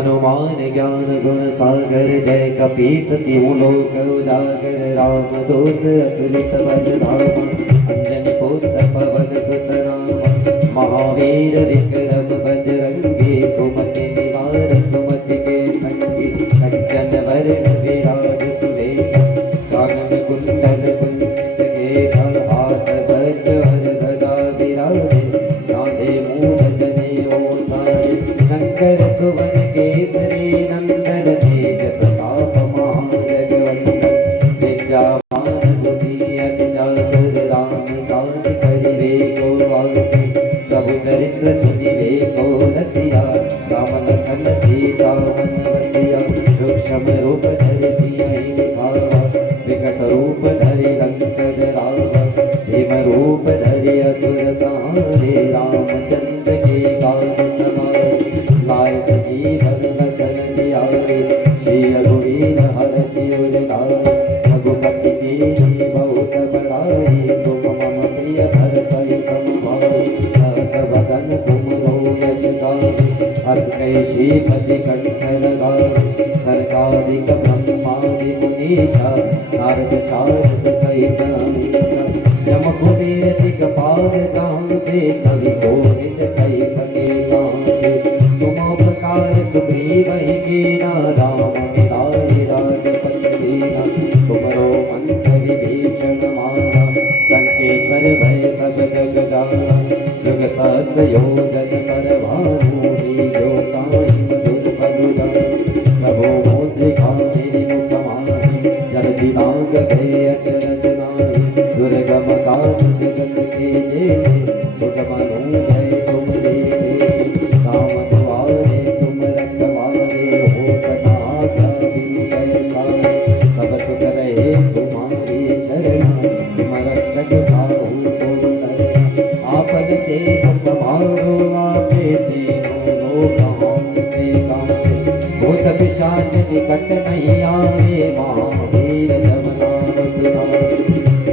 हनुमान ज्ञान गुण सागर जय कपीस तिहु लोक उजागर रामदूत अतुलित बल धामा अंजनी पुत्र पवन सुत नामा महावीर विक्रम बजरंगी कुमति निवार सुमति के संगी कंचन वरण विराज सुवेश कानन कुंडल कुंचित केसा हाथ वज्र ध्वजा विराजे कांधे मूढ़ जनेऊ साजे शंकर सुवन केसरी नंदन तेज प्रताप महाजगवंदन विद्यावान गुणी अति चातुर राम काज करिवे को आगे प्रभु चरित्र सुनिवे को रसिया राम लखन सीता मन बसिया सूक्ष्म रूप धरि सियहि दिखावा विकट रूप धरि लंक जरावा भीम रूप धरि असुर संहारे रामचंद्र के काज समारे लाए सजीवन बचन दियारे श्री रघुवीर हरषि उर लाए रघुपति कीन्ही बहुत बड़ाई तुम मम प्रिय भरत सम भाई सहस वदन तुमरो यश गावे अस कहि श्रीपति कंठ लगावे सनकादिक ब्रह्मादि मुनीसा नारद शारद सहित अमीसा यम कुबेर दिगपाल जाते कवि कोविद कहि सके गाते तुम उपकार सुग्रीवहि कीना राम मिलाए राजपति दीना तुमरो मंत्र विभीषण माना लंकेश्वर भय सब जग जाना जुग सहस्र योजन पर भानु जो ताहि मधुर फल प्रभु मुद्रिका मेरी मुख माहि जलधि नाग भय अचरज नाहि दुर्गम काज जगत के जेते सुगम अनुजय तुम देते राम दुआरे तुम रखवारे हो कथा विजय सारे सब सुख रहे तुम्हारी शरणा तुम रक्षक भाहु को तरना आपन तेज समारो आपे तीनों लोक हांकते कांपते भूत पिशाच निकट नहीं आवे महावीर जब नाम सुनावे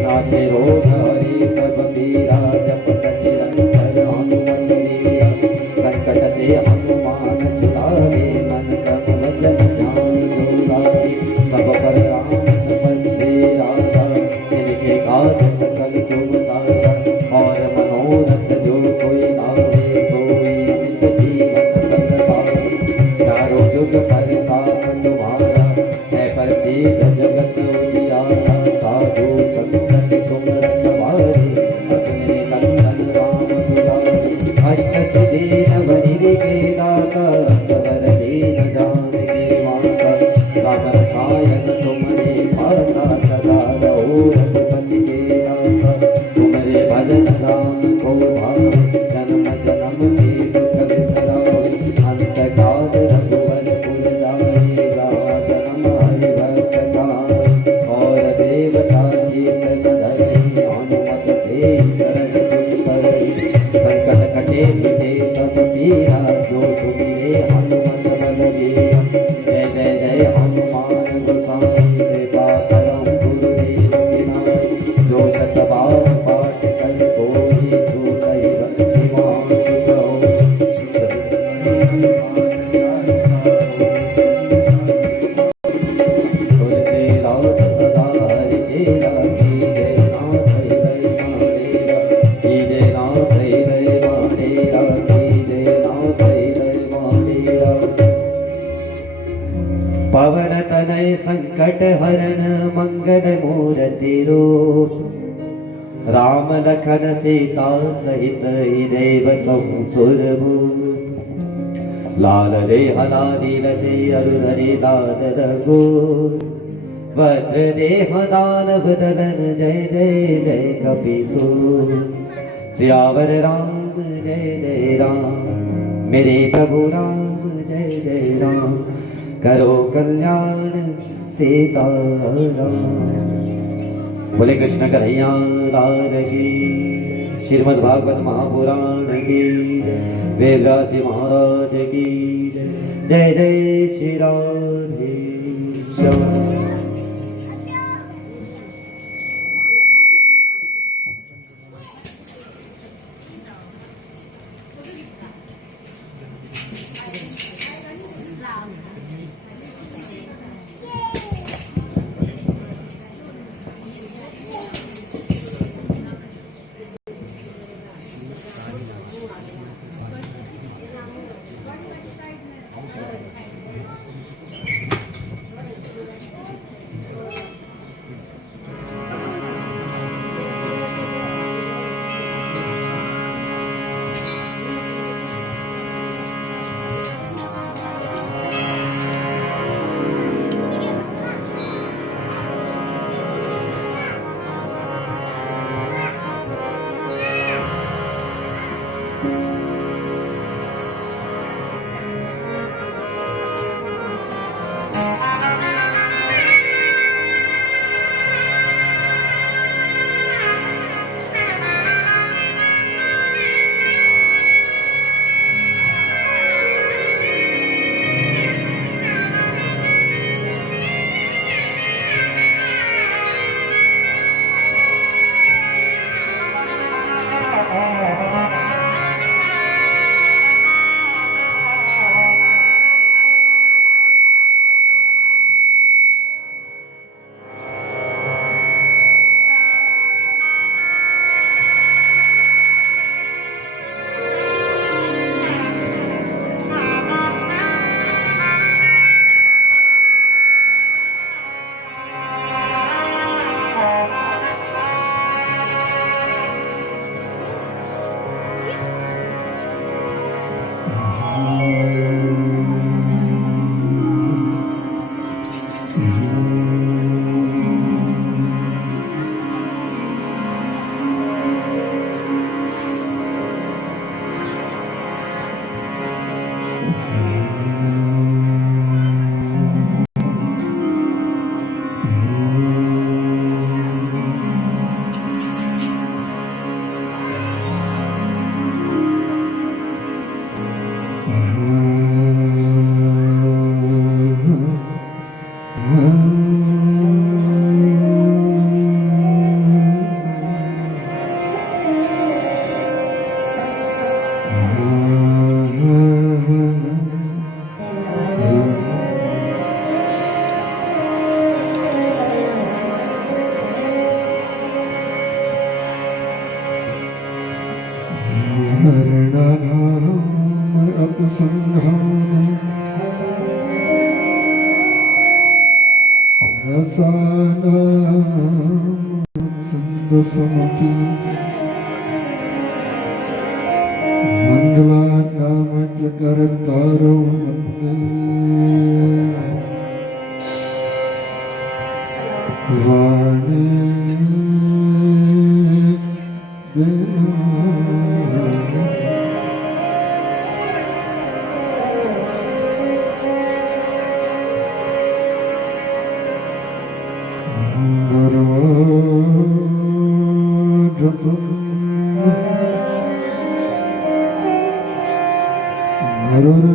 नासे रोग हरि सब पीरा जपत निरंतर हनुमत वीरा संकट ते हनुमान छुड़ावे मन क्रम वचन ध्यान जोड़ावे सब पर राम तपस्वी राजा तिनके काज सकल तुम साजा और मनोरथ जो कोई लावे सोई अमित जीवन फल पावे चारों युग परताप तुम्हारा है प्रसिद्ध जगत उजियारा साधु संत तुम रखवारे असुनि नंदन राम दुलारे अष्ट सिद्धि नव निधि के दाता सबर दीन जानकी माता राम रसायन तुम्हारे पासा सदा रहो रघुपति के दासा तुम्हारे भजन राम को भावे जन्म जन्म के दुख बिसरावे अंत काल रघुवर पुर जाएगा जन्म हरि भक्त गावे और देवता चित बधाई हनुमत से शरण सुनि पड़ई संकट कटे मिटे सब पीरा जो सुमिरे हनुमत बल बीरा जय जय जय हनुमान गोसाई कृपा करम गुरुदेव की नाई जो शत बार पाठ कर कोई छूटहि बंदी मान सुख होई तुलसीदास सदा हरि चेरा कीजे नाथ हृदय माडेरा कीजे नाथ हृदय माडेरा कीजे नाथ हृदय माडेरा पवन तनय संकट हरण मंगल मूर्ति रूप राम लखन सीता सहित देव संसुरभूप लाल रे हलाली रसे अरुधरि दाद रघु वज्र देह दानव दलन जय जय जय कपीसूर सियावर राम जय जय राम मेरे प्रभु राम जय जय राम करो कल्याण सीता राम बोले कृष्ण कन्हैया लाल की श्रीमद् भागवत महापुराण की वेदव्यासी महाराज की जय जय श्री राधे श्याम। हरिणानाम अतसंधानम रसानाम छंदसमपि मंगलानाम च करतारो वन्दे वाणी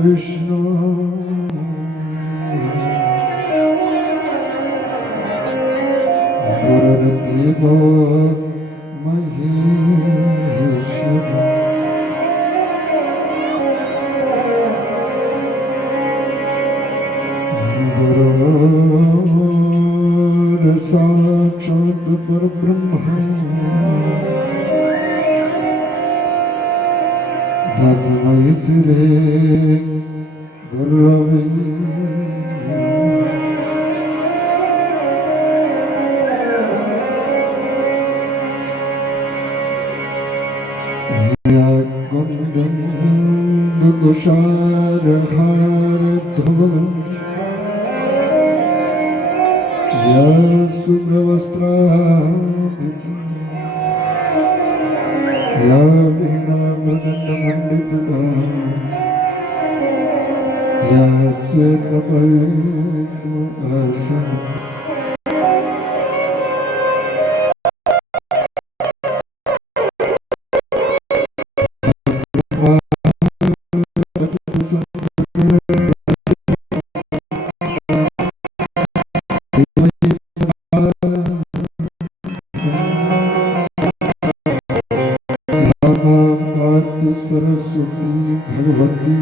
Viष्णु गुरुदेवो महेश्वर गुरुर् साक्षात् परब्रह्म तस्मै श्री गुरवे तुषारहार धवलं या शुभ्रवस्त्रावृतं या वीणामृदण्डमण्डितकरा या श्वेतपद्मासना सरस्वती भगवती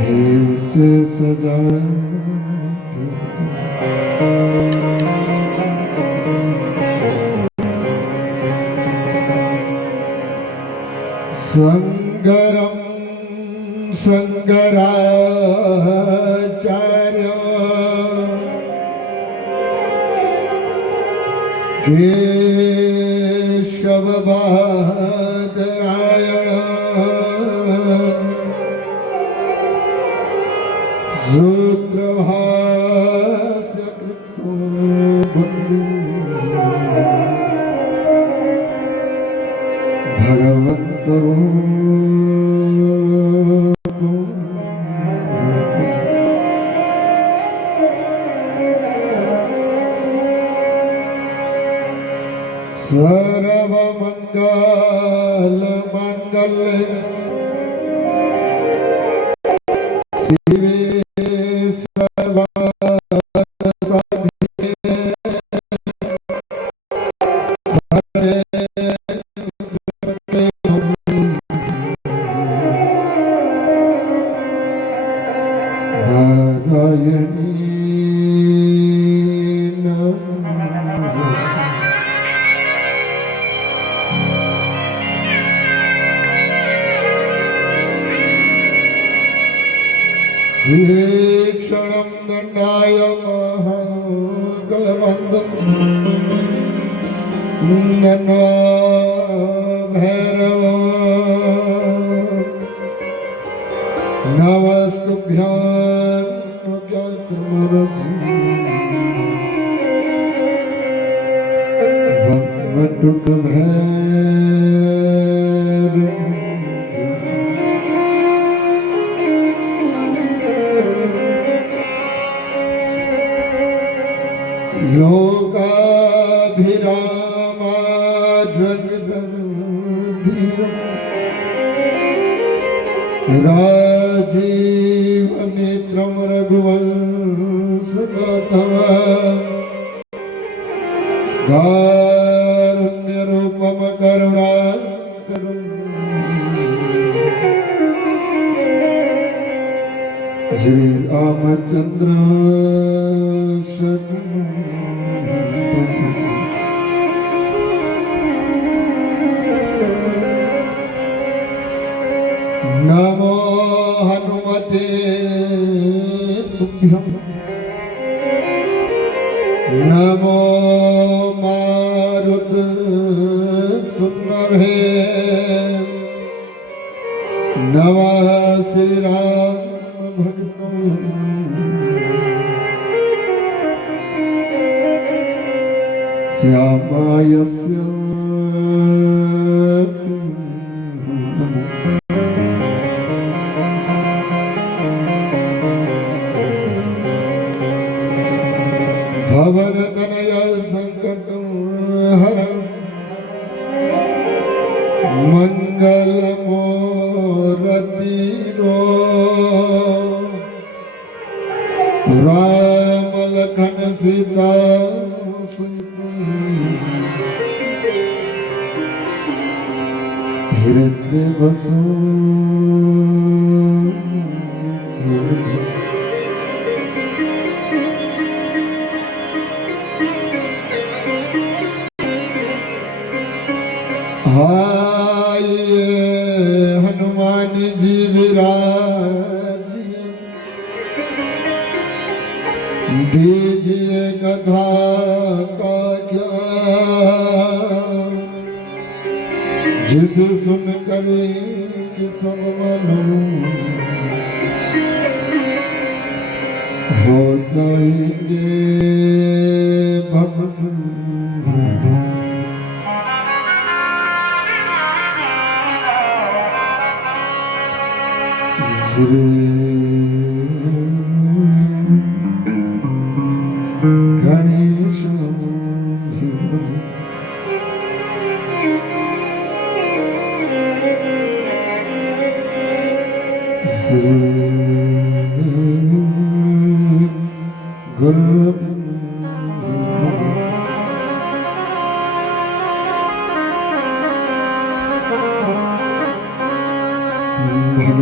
देव से सजा संगरम संगराचार्य केशवबादरायण सूत्रभास्य कृतो वन्दे भगवन्तो सर्वमंगल मंगल शिवे सर्वासाधिके नारायणी क्षणं दण्डाय महागलवन्दं नन्वा भैरव नमस्तुभ्यां वटुक भैरव राजीव नेत्रम रघुवंशगातव कारुण्य रूपम करुणाकरं श्री रामचंद्र श्यामायस्य भवनतनय संकटं हरं मंगलमूर्तिरो राम लखन सीता हृदय बसो आइए हनुमान जी विराजिए दीजिए गधा का ज्ञान जिसे सुन कर सब मनो हो जाएंगे भक्त गणेश गुरु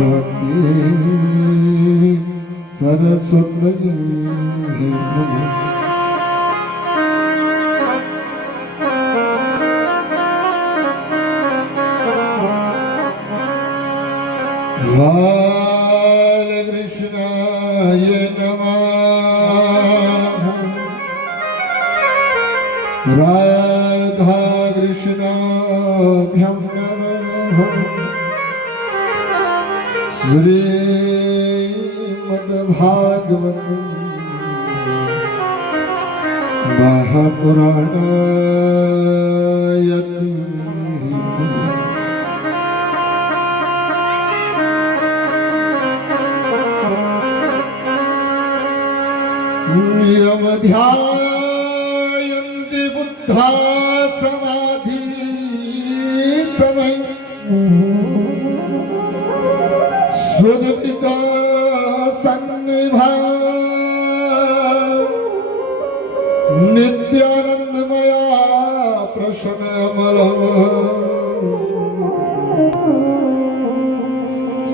भगवती सरस्वती बाल कृष्णाय नमः राधा कृष्णाभ्यां नमः श्रीमद्भागवत महापुराणायति यमध्यायन्ति बुद्धा समाधि समय सुदपिता सन्निभा नित्यानंदमया प्रसन्नमलम्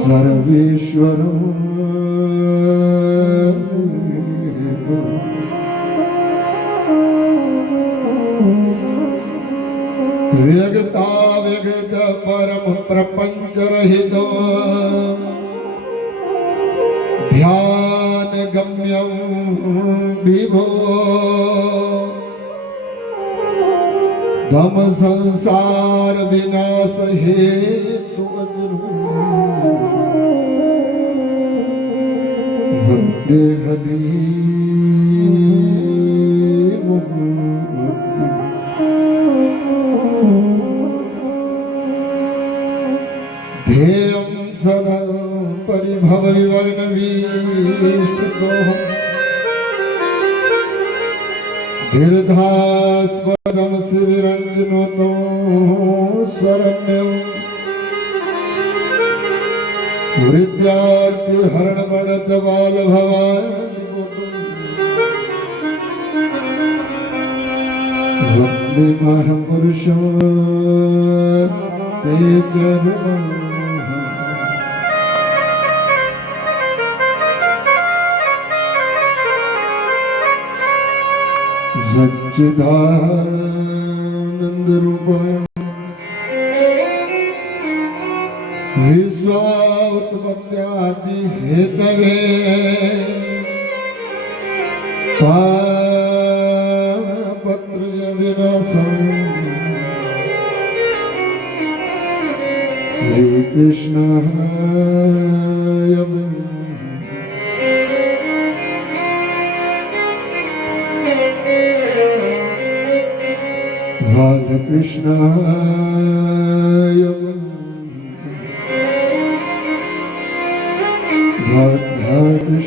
सर्वेश्वरम् व्यगता व्यगत परम प्रपंच रहित ध्यान गम्यं विभो धम संसार विनाश हेतु वंदे हरि ध्येयं सदा परिभव विवर्णवीष्टितोऽहम् धीर्धास्पदं शिविरञ्जनतो शरण्यं विद्यार्थी हरणवणत बाल भवानि वन्दे महापुरुषं ते चरणं सच्चिदानंद रूपाय विश्वावत्पत्त्यादि हेतवे पापत्र विनाशं श्री कृष्णाय बालकृष्णाय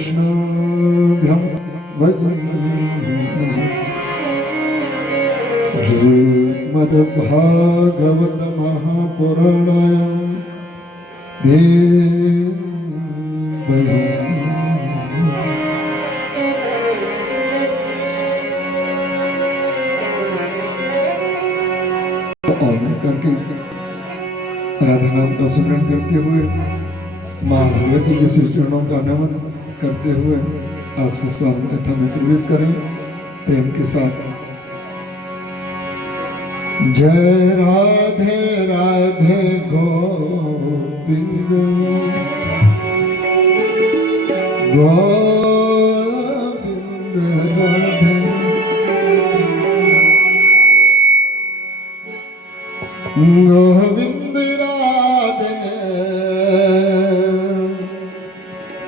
राधाकृष्णाभ्यां श्रीमद्भागवत महापुराणाय करके राधा नाम का सुमरन करते हुए माँ भगवती के श्री चरणों का नमन करते हुए आज के स्वागत कथा में प्रवेश करें प्रेम के साथ। जय राधे राधे गोविंद गोविंद राधे गोविंद राधे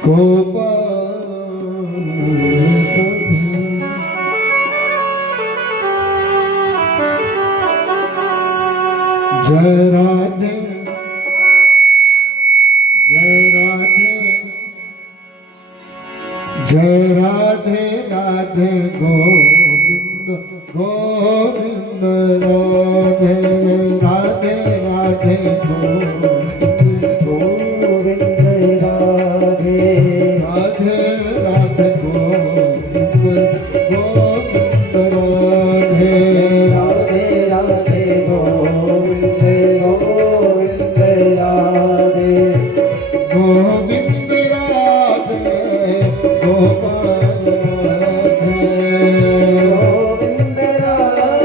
गोपाल राधे। जय राधे जय राधे जय राधे राधे गोविंद गोविंद राधे राधे राधे गोविंद राधे राधे राधे गोविंद गोविंद राधे राधे राधे गोविंद गोविंद राधे गोविंद राधे गोपाल राधे गोविंद राधे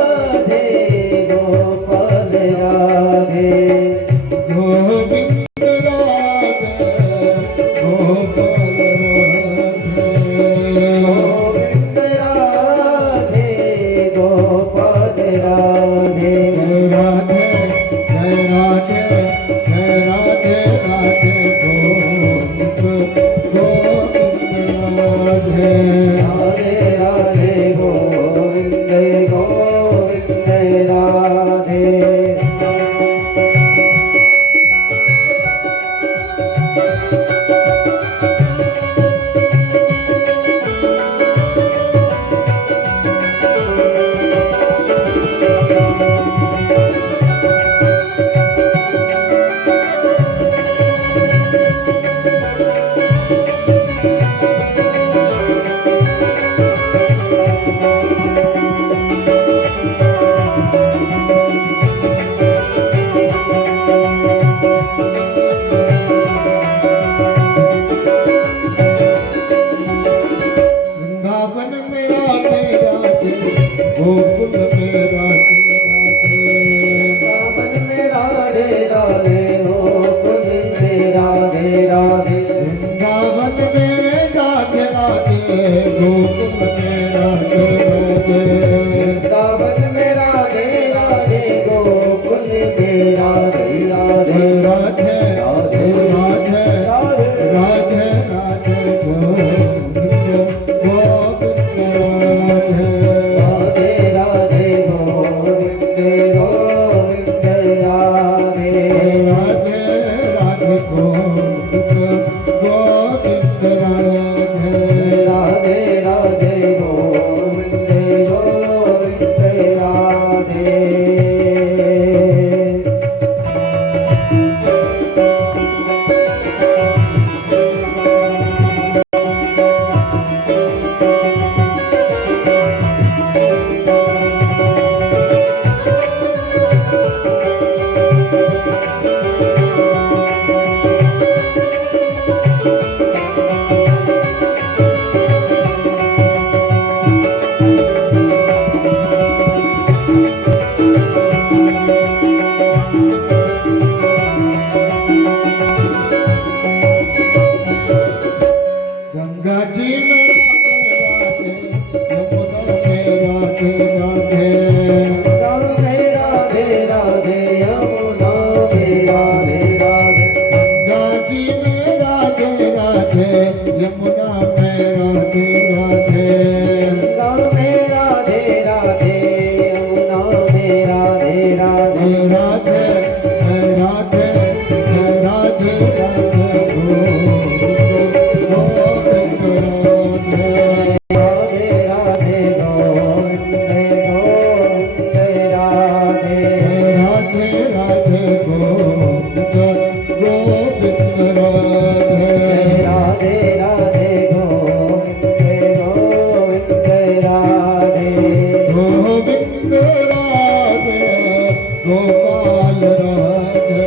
गोपाल राधे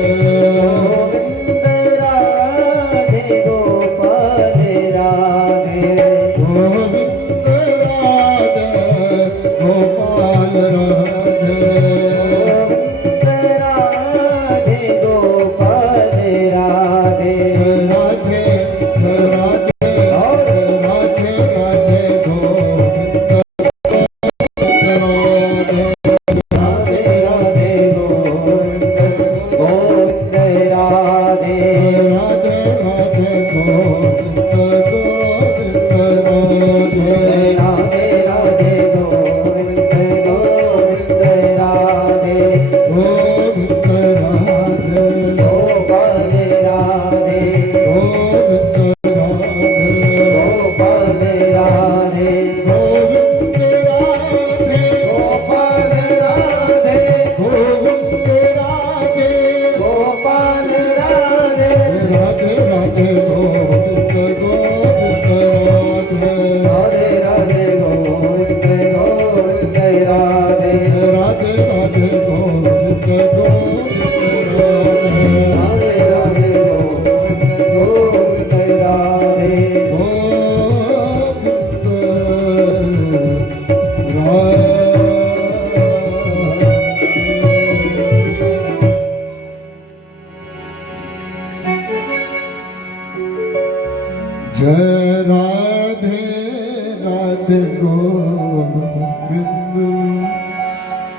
गोविंद राधे गोपाल राधे गोविंद राधे गोपाल राधे राधे गोपाल राधे राधे राधे राधे राधे गोविंद राधे राधे राधे गोविंद गोविंद राधे राधे राधे गोविंद गोविंद राधे राधे राधे गोविंद गोविंद राधे गोविंद राधे गोपाल राधे गोविंद राधे गोपाल राधे गोविंद राधे गोपाल राधे गोविंद राधे गोपाल राधे राधे राधे गोविंद गोविंद राधे राधे राधे गोविंद गोविंद राधे राधे राधे गोविंद गोविंद राधे राधे राधे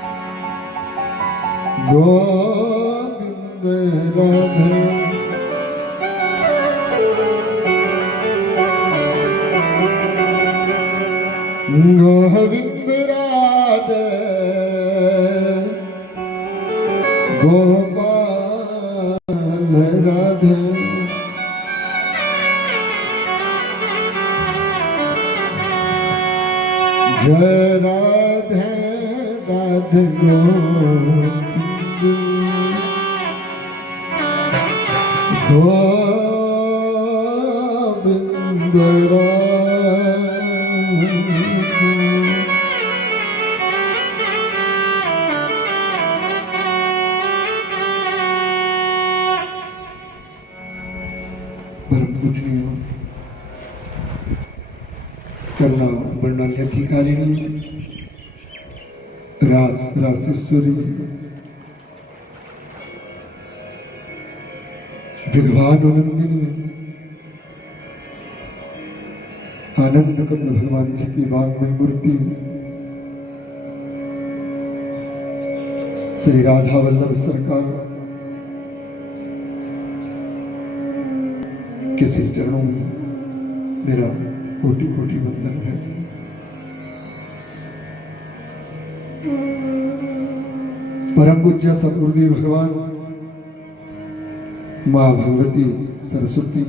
गोविंद गोविंद राधे जय राधे राधे गोविंद गोविंद राधे गोविंद राधे गोपाल राधे जय राधे राधे गोविंद गोविंद राधे परम पूजनीय करुणा वर्णाली अधिकारिणी राजेश्वरी भगवान नंदिनी आनंद कंद भगवान जी की वाग्मय मूर्ति श्री राधा वल्लभ सरकार के श्री चरणों में मेरा कोटि कोटि वंदन है। परम पूज्य सतगुरुदेव भगवान माँ भगवती सरस्वती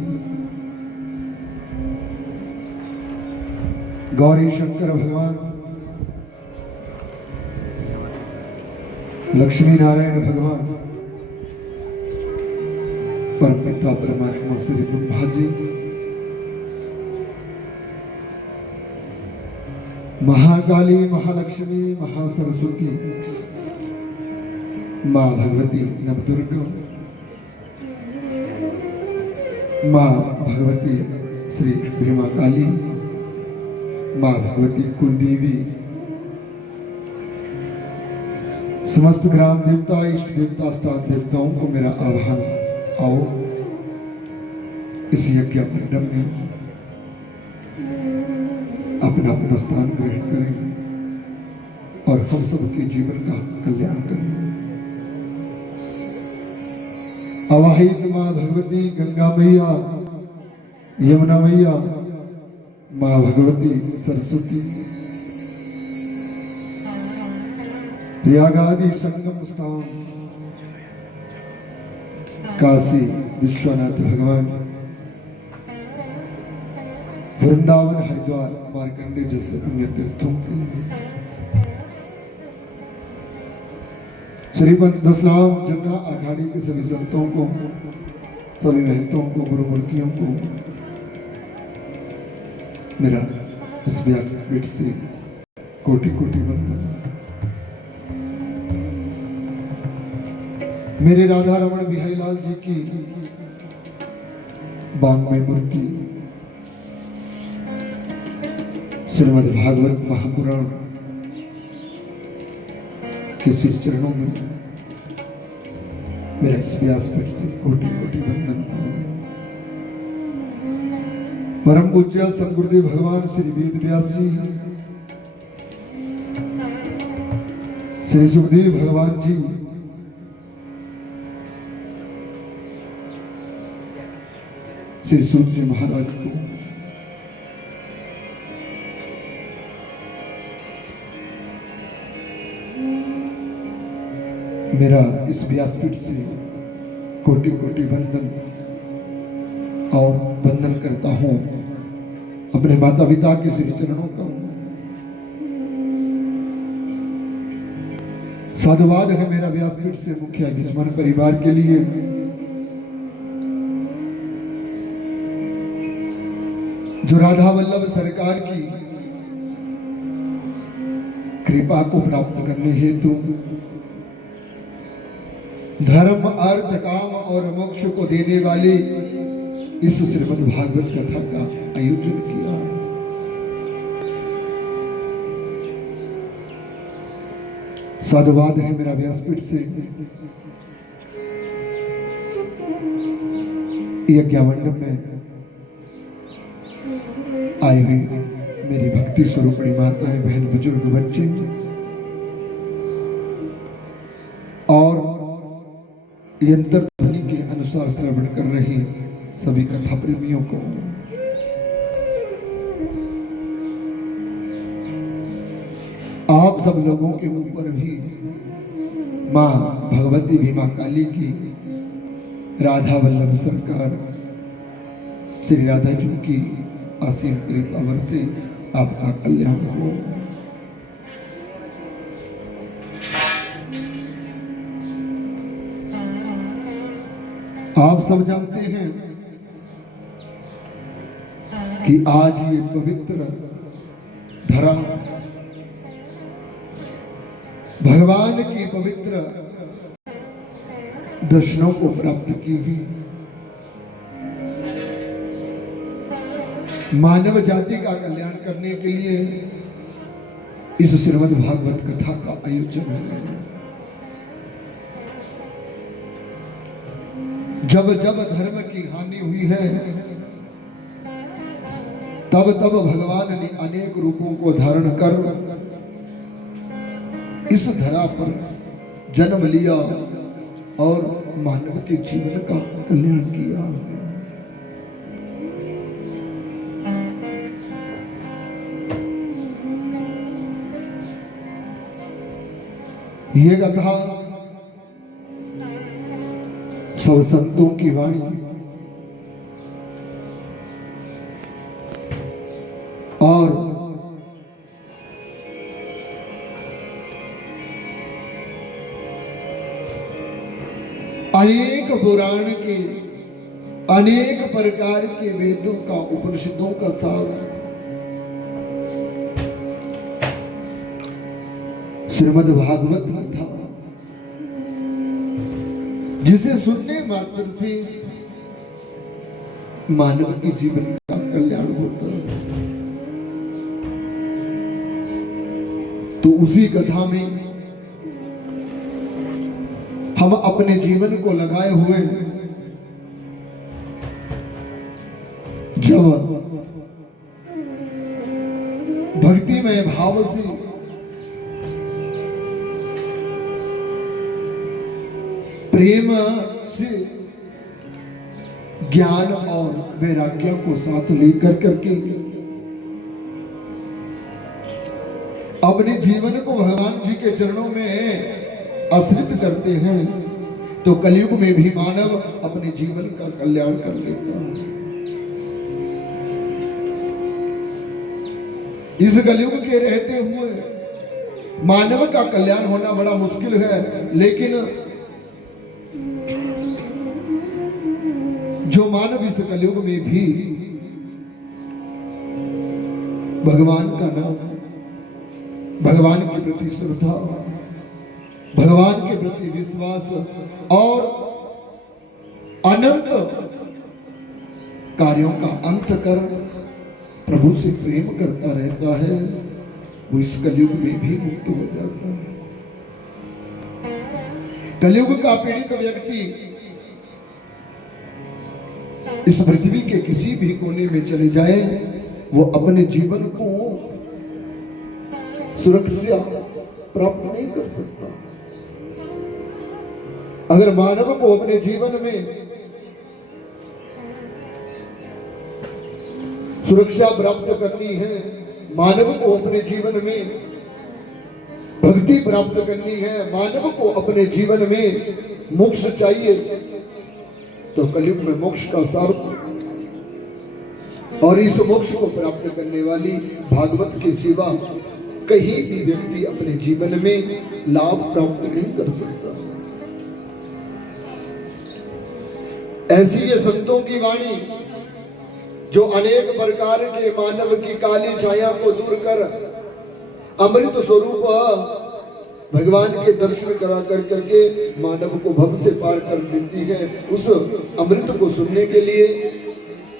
गौरी शंकर भगवान लक्ष्मी नारायण भगवान परमपिता परमात्मा श्री ब्रह्मा जी महाकाली महालक्ष्मी महासरस्वती माँ भगवती नवदुर्गा माँ भगवती श्री भीमा काली माँ भगवती कुलदेवी समस्त ग्राम देवता इष्ट देवता स्थान देवताओं को मेरा आह्वान आओ इस यज्ञ मंडप में अपना अपना स्थान ग्रहण करें और हम सबके जीवन का कल्याण करें। अवाहित माँ भगवती गंगा मैया यमुना मैया माँ भगवती सरस्वती प्रयागादि संगम स्थान काशी विश्वनाथ भगवान वृंदावन हरिद्वार मार्कंडे जैसे अन्य तीर्थों के लिए श्री पंचदशनाम जगह अखाड़ी के सभी संतों को सभी महंतों को गुरुमूर्तियों को मेरा इस व्यासपीठ से कोटि कोटि वंदन। मेरे राधा रमण बिहारी लाल जी की बांग्मय मूर्ति श्रीमद् भागवत महापुराण के श्री चरणों में मेरा इस व्यासपीठ से कोटि कोटि वंदन। परम पूज्य सद्गुरुदेव भगवान श्री वेद व्यास जी, श्री सुखदेव भगवान जी, श्री सूत जी महाराज को मेरा इस व्यासपीठ से कोटि कोटि वंदन और वंदन करता हूं अपने माता पिता के श्री चरणों का। साधुवाद है मेरा व्यासपीठ से मुखिया गिजमन परिवार के लिए जो राधा वल्लभ सरकार की कृपा को प्राप्त करने हेतु धर्म अर्थ काम और मोक्ष को देने वाले इस श्रीमद् भागवत कथा का आयोजन किया। साधुवाद है मेरा व्यासपीठ से यज्ञ मंडप में आए हुए मेरी भक्ति स्वरूपणी माताएं, बहन, बुजुर्ग, बच्चे और यंत्र ध्वनि के अनुसार श्रवण कर रहे सभी कथा प्रेमियों को आप सब लोगों के ऊपर भी मां भगवती भीमा काली की राधा वल्लभ सरकार श्री राधा जी की असीम कृपा से आपका कल्याण हो। आप सब जानते हैं कि आज ये पवित्र धरा भगवान की पवित्र दर्शनों को प्राप्त की हुई मानव जाति का कल्याण करने के लिए इस श्रीमद् भागवत कथा का आयोजन है। जब जब धर्म की हानि हुई है तब तब भगवान ने अनेक रूपों को धारण कर इस धरा पर जन्म लिया और मानव के जीवन का कल्याण किया। ये कथा सब संतों की वाणी और अनेक पुराण के अनेक प्रकार के वेदों का उपनिषदों का सार श्रीमद् भागवत कथा, जिसे सुनने मात्र से मानव के जीवन का कल्याण होता है। तो उसी कथा में हम अपने जीवन को लगाए हुए जब भक्तिमय भाव से प्रेम से ज्ञान और वैराग्य को साथ लेकर करके अपने जीवन को भगवान जी के चरणों में आश्रित करते हैं तो कलयुग में भी मानव अपने जीवन का कल्याण कर लेता है। इस कलयुग के रहते हुए मानव का कल्याण होना बड़ा मुश्किल है, लेकिन जो मानव इस कलयुग में भी भगवान का नाम, भगवान के प्रति श्रद्धा, भगवान के प्रति विश्वास और अनंत कार्यों का अंत कर प्रभु से प्रेम करता रहता है, वो इस कलयुग में भी मुक्त हो जाता है। कलयुग का पीड़ित व्यक्ति इस पृथ्वी के किसी भी कोने में चले जाए, वो अपने जीवन को सुरक्षा प्राप्त नहीं कर सकता। अगर मानव को अपने जीवन में सुरक्षा प्राप्त करनी है, मानव को अपने जीवन में भक्ति प्राप्त करनी है, मानव को अपने जीवन में मोक्ष चाहिए, तो कलयुग में मोक्ष का सार और इस मोक्ष को प्राप्त करने वाली भागवत के सिवा कहीं भी व्यक्ति अपने जीवन में लाभ प्राप्त नहीं कर सकता। ऐसी ये संतों की वाणी जो अनेक प्रकार के मानव की काली छाया को दूर कर अमृत स्वरूप भगवान के दर्शन करा कर करके मानव को भव से पार कर देती है, उस अमृत को सुनने के लिए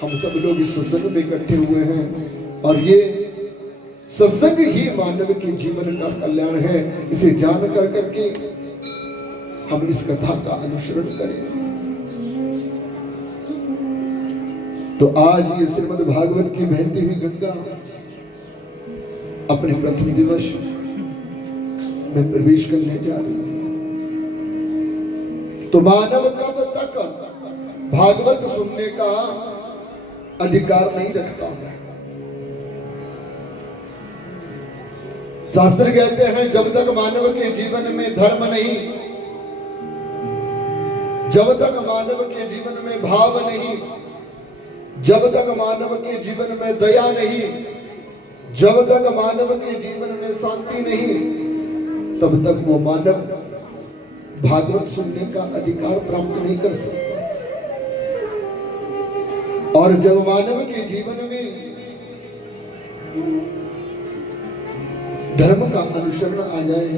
हम सब लोग इस सत्संग में इकट्ठे हुए हैं। और ये सत्संग ही मानव के जीवन का कल्याण है। इसे जान कर करके हम इस कथा का अनुसरण करें। तो आज ये श्रीमद् भागवत की बहती हुई गंगा अपने प्रथम दिवस में प्रवेश करने जा रही है। तो मानव कब तक भागवत सुनने का अधिकार नहीं रखता है? शास्त्र कहते हैं जब तक मानव के जीवन में धर्म नहीं, जब तक मानव के जीवन में भाव नहीं, जब तक मानव के जीवन में दया नहीं, जब तक मानव के जीवन में शांति नहीं, तब तक वो मानव भागवत सुनने का अधिकार प्राप्त नहीं कर सकता। और जब मानव के जीवन में धर्म का अनुसरण आ जाए,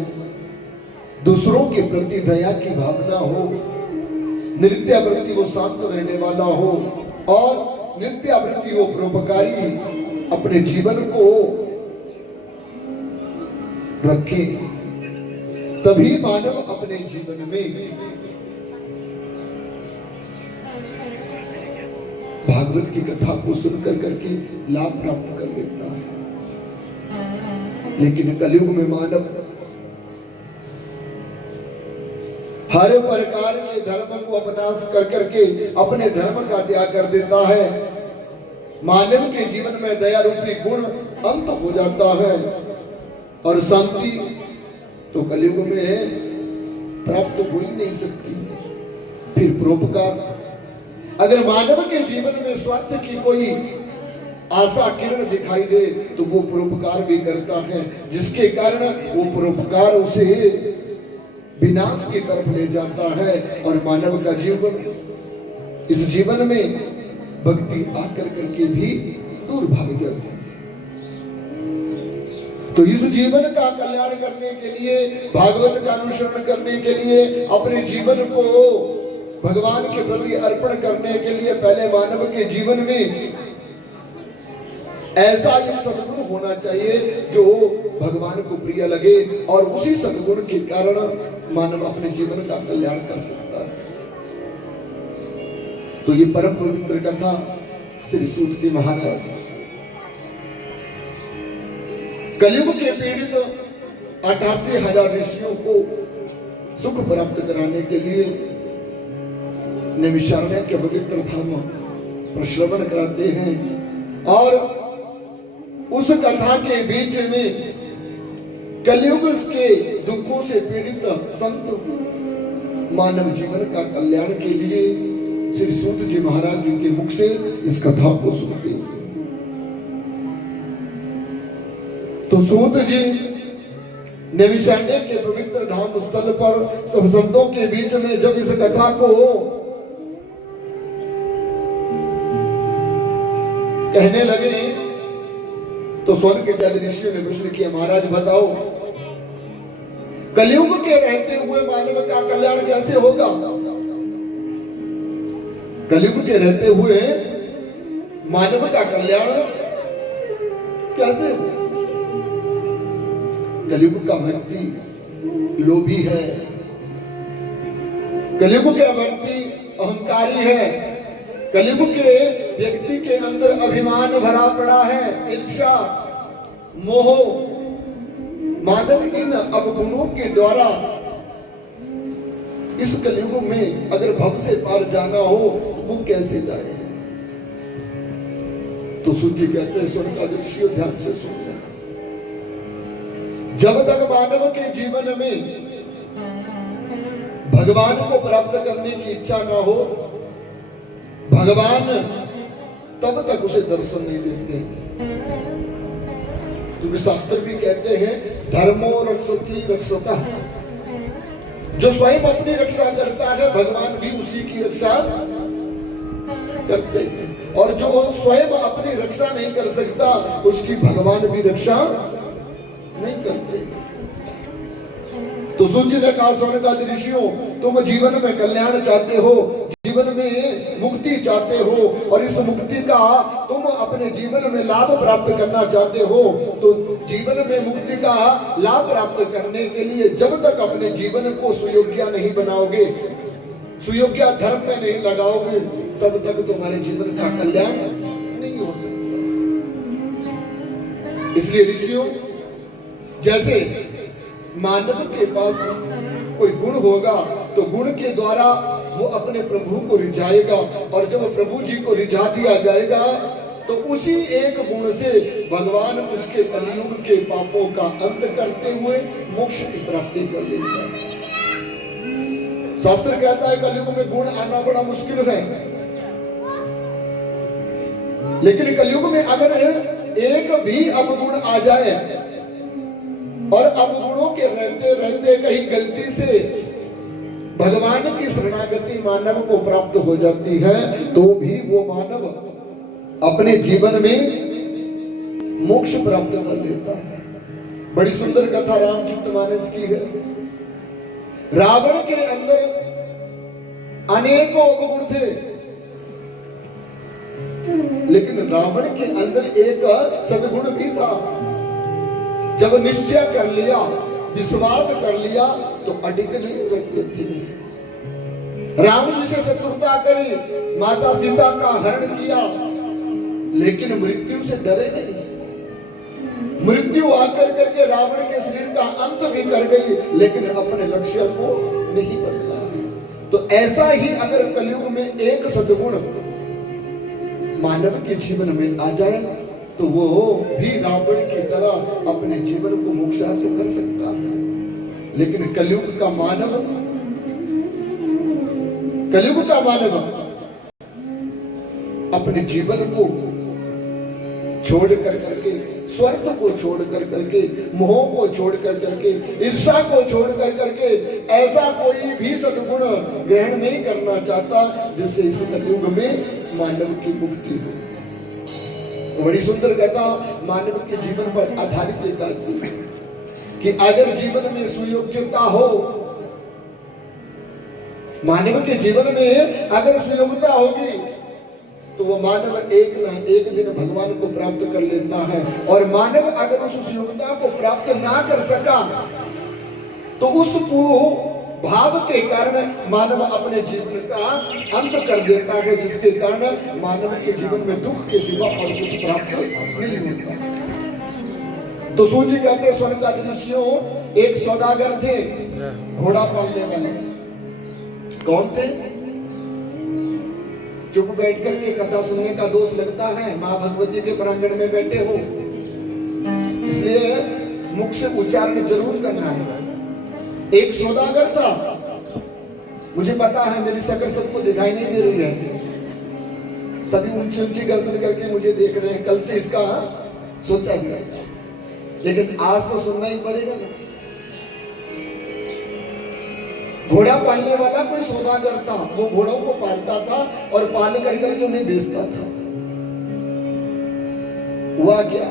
दूसरों के प्रति दया की भावना हो, नित्यावृत्ति वो शांत रहने वाला हो और नित्यावृत्ति वो परोपकारी अपने जीवन को रखे, तभी मानव अपने जीवन में भागवत की कथा को सुनकर करके लाभ प्राप्त कर लेता है। लेकिन कलयुग में मानव हर प्रकार के धर्म को अपनाश कर करके अपने धर्म का त्याग कर देता है। मानव के जीवन में दया रूपी गुण अंत हो जाता है और शांति तो कलयुग में प्राप्त हो ही नहीं सकती। फिर परोपकार, अगर मानव के जीवन में स्वार्थ की कोई आशा किरण दिखाई दे तो वो परोपकार भी करता है, जिसके कारण वो परोपकार उसे विनाश की तरफ ले जाता है और मानव का जीवन इस जीवन में भक्ति आकर करके भी दूर भाग जाती है। तो इस जीवन का कल्याण करने के लिए, भागवत का अनुसरण करने के लिए, अपने जीवन को भगवान के प्रति अर्पण करने के लिए पहले मानव के जीवन में ऐसा एक सद्गुण होना चाहिए जो भगवान को प्रिय लगे और उसी सद्गुण के कारण मानव अपने जीवन का कल्याण कर सकता है। तो ये परम पवित्र कथा श्री सूत जी महाराज कलयुग के पीड़ित 88,000 ऋषियों को सुख प्राप्त कराने के लिए नैमिषारण्य के पवित्र धाम प्रश्रवण कराते हैं और उस कथा के बीच में कलयुग के दुखों से पीड़ित संत मानव जीवन का कल्याण के लिए श्री सूत जी महाराज जी के मुख से इस कथा को सुनते। तो सूत जी नैमिषारण्य के पवित्र धाम स्थल पर सब संतों के बीच में जब इस कथा को कहने लगे तो स्वर्ग के जल ऋषियों ने प्रश्न किया, महाराज बताओ कलयुग के रहते हुए मानव का कल्याण कैसे होगा? कलयुग के रहते हुए मानव का कल्याण कैसे होगा? कलयुग का व्यक्ति लोभी है, कलयुग का व्यक्ति अहंकारी है, कलयुग के व्यक्ति के अंदर अभिमान भरा पड़ा है, ईर्ष्या, मोह। मानव इन अवगुणों के द्वारा इस कलयुग में अगर भव से पार जाना हो तो वो कैसे जाए? तो सूर्य कहते हैं, स्वर्ग का दृश्य ध्यान से सुन लेना। जब तक मानव के जीवन में भगवान को प्राप्त करने की इच्छा ना हो, भगवान तब तक उसे दर्शन नहीं देते। क्योंकि शास्त्र भी कहते हैं, धर्मो रक्षति रक्षतः। जो स्वयं अपनी रक्षा करता है, भगवान भी उसी की रक्षा करते हैं, और जो स्वयं अपनी रक्षा नहीं कर सकता, उसकी भगवान भी रक्षा नहीं करते। तो सूर्य ने कहा, स्वर्ग का ऋषियों, तुम जीवन में कल्याण चाहते हो, जीवन में मुक्ति चाहते हो, और इस मुक्ति का तुम अपने जीवन में लाभ प्राप्त करना चाहते हो, तो जीवन में मुक्ति का लाभ प्राप्त करने के लिए जब तक अपने जीवन को सुयोग्य नहीं बनाओगे, सुयोग्य धर्म में नहीं लगाओगे, तब तक तुम्हारे जीवन का कल्याण नहीं हो सकता। इसलिए ऋषियों, जैसे मानव के पास कोई गुण होगा तो गुण के द्वारा वो अपने प्रभु को रिझाएगा, और जब प्रभु जी को रिझा दिया जाएगा तो उसी एक गुण से भगवान उसके कलयुग के पापों का अंत करते हुए मोक्ष की प्राप्ति कर लेता है। शास्त्र कहता है कलयुग में गुण आना बड़ा मुश्किल है, लेकिन कलयुग में अगर एक भी अवगुण आ जाए और अवगुणों के रहते रहते कहीं गलती से भगवान की शरणागति मानव को प्राप्त हो जाती है, तो भी वो मानव अपने जीवन में मोक्ष प्राप्त कर लेता है। बड़ी सुंदर कथा रामचरितमानस की है। रावण के अंदर अनेकों अवगुण थे, लेकिन रावण के अंदर एक सद्गुण भी था। जब निश्चय कर लिया, विश्वास कर लिया, तो अडिग नहीं रहते थे। राम जी से शत्रुता करी, माता सीता का हरण किया, लेकिन मृत्यु से डरे नहीं। मृत्यु आकर करके रावण के शरीर का अंत भी कर गई, लेकिन अपने लक्ष्य को नहीं बदला। तो ऐसा ही अगर कलयुग में एक सद्गुण मानव के जीवन में आ जाए तो वो भी रावण की तरह अपने जीवन को मोक्षार्थ कर सकता है। लेकिन कलयुग का मानव अपने जीवन को छोड़ कर करके, स्वार्थ को छोड़ कर करके, मोह को छोड़ कर करके, ईर्ष्या को छोड़ कर करके ऐसा कोई भी सद्गुण ग्रहण नहीं करना चाहता जिससे इस कलयुग में मानव की मुक्ति हो। बड़ी सुंदर कथा मानव के जीवन पर आधारित है कि अगर जीवन में सुयोग्यता हो, मानव के जीवन में अगर सुयोग्यता होगी तो वो मानव एक न एक दिन भगवान को प्राप्त कर लेता है। और मानव अगर उस सुयोग्यता को प्राप्त ना कर सका तो उसको भाव के कारण मानव अपने जीवन का अंत कर देता है, जिसके कारण मानव के जीवन में दुख के सिवा और कुछ प्राप्त नहीं होता। तो सूर्य कहते स्वर्ग का दृश्यों, एक सौदागर थे घोड़ा पालने वाले। कौन थे? चुप बैठ करके कथा सुनने का दोष लगता है, मां भगवती के प्रांगण में बैठे हो, इसलिए मुख से उच्चारण जरूर करना है। एक सौदागर था, मुझे पता है मेरी शक्ल सबको दिखाई नहीं दे रही है, सभी ऊंची ऊंची गर्दन करके मुझे देख रहे हैं, कल से इसका सोचा गया, लेकिन आज तो सुनना ही पड़ेगा ना। घोड़ा पालने वाला कोई सौदागर था, वो घोड़ों को पालता था और पाल कर करके उन्हें बेचता था। हुआ क्या?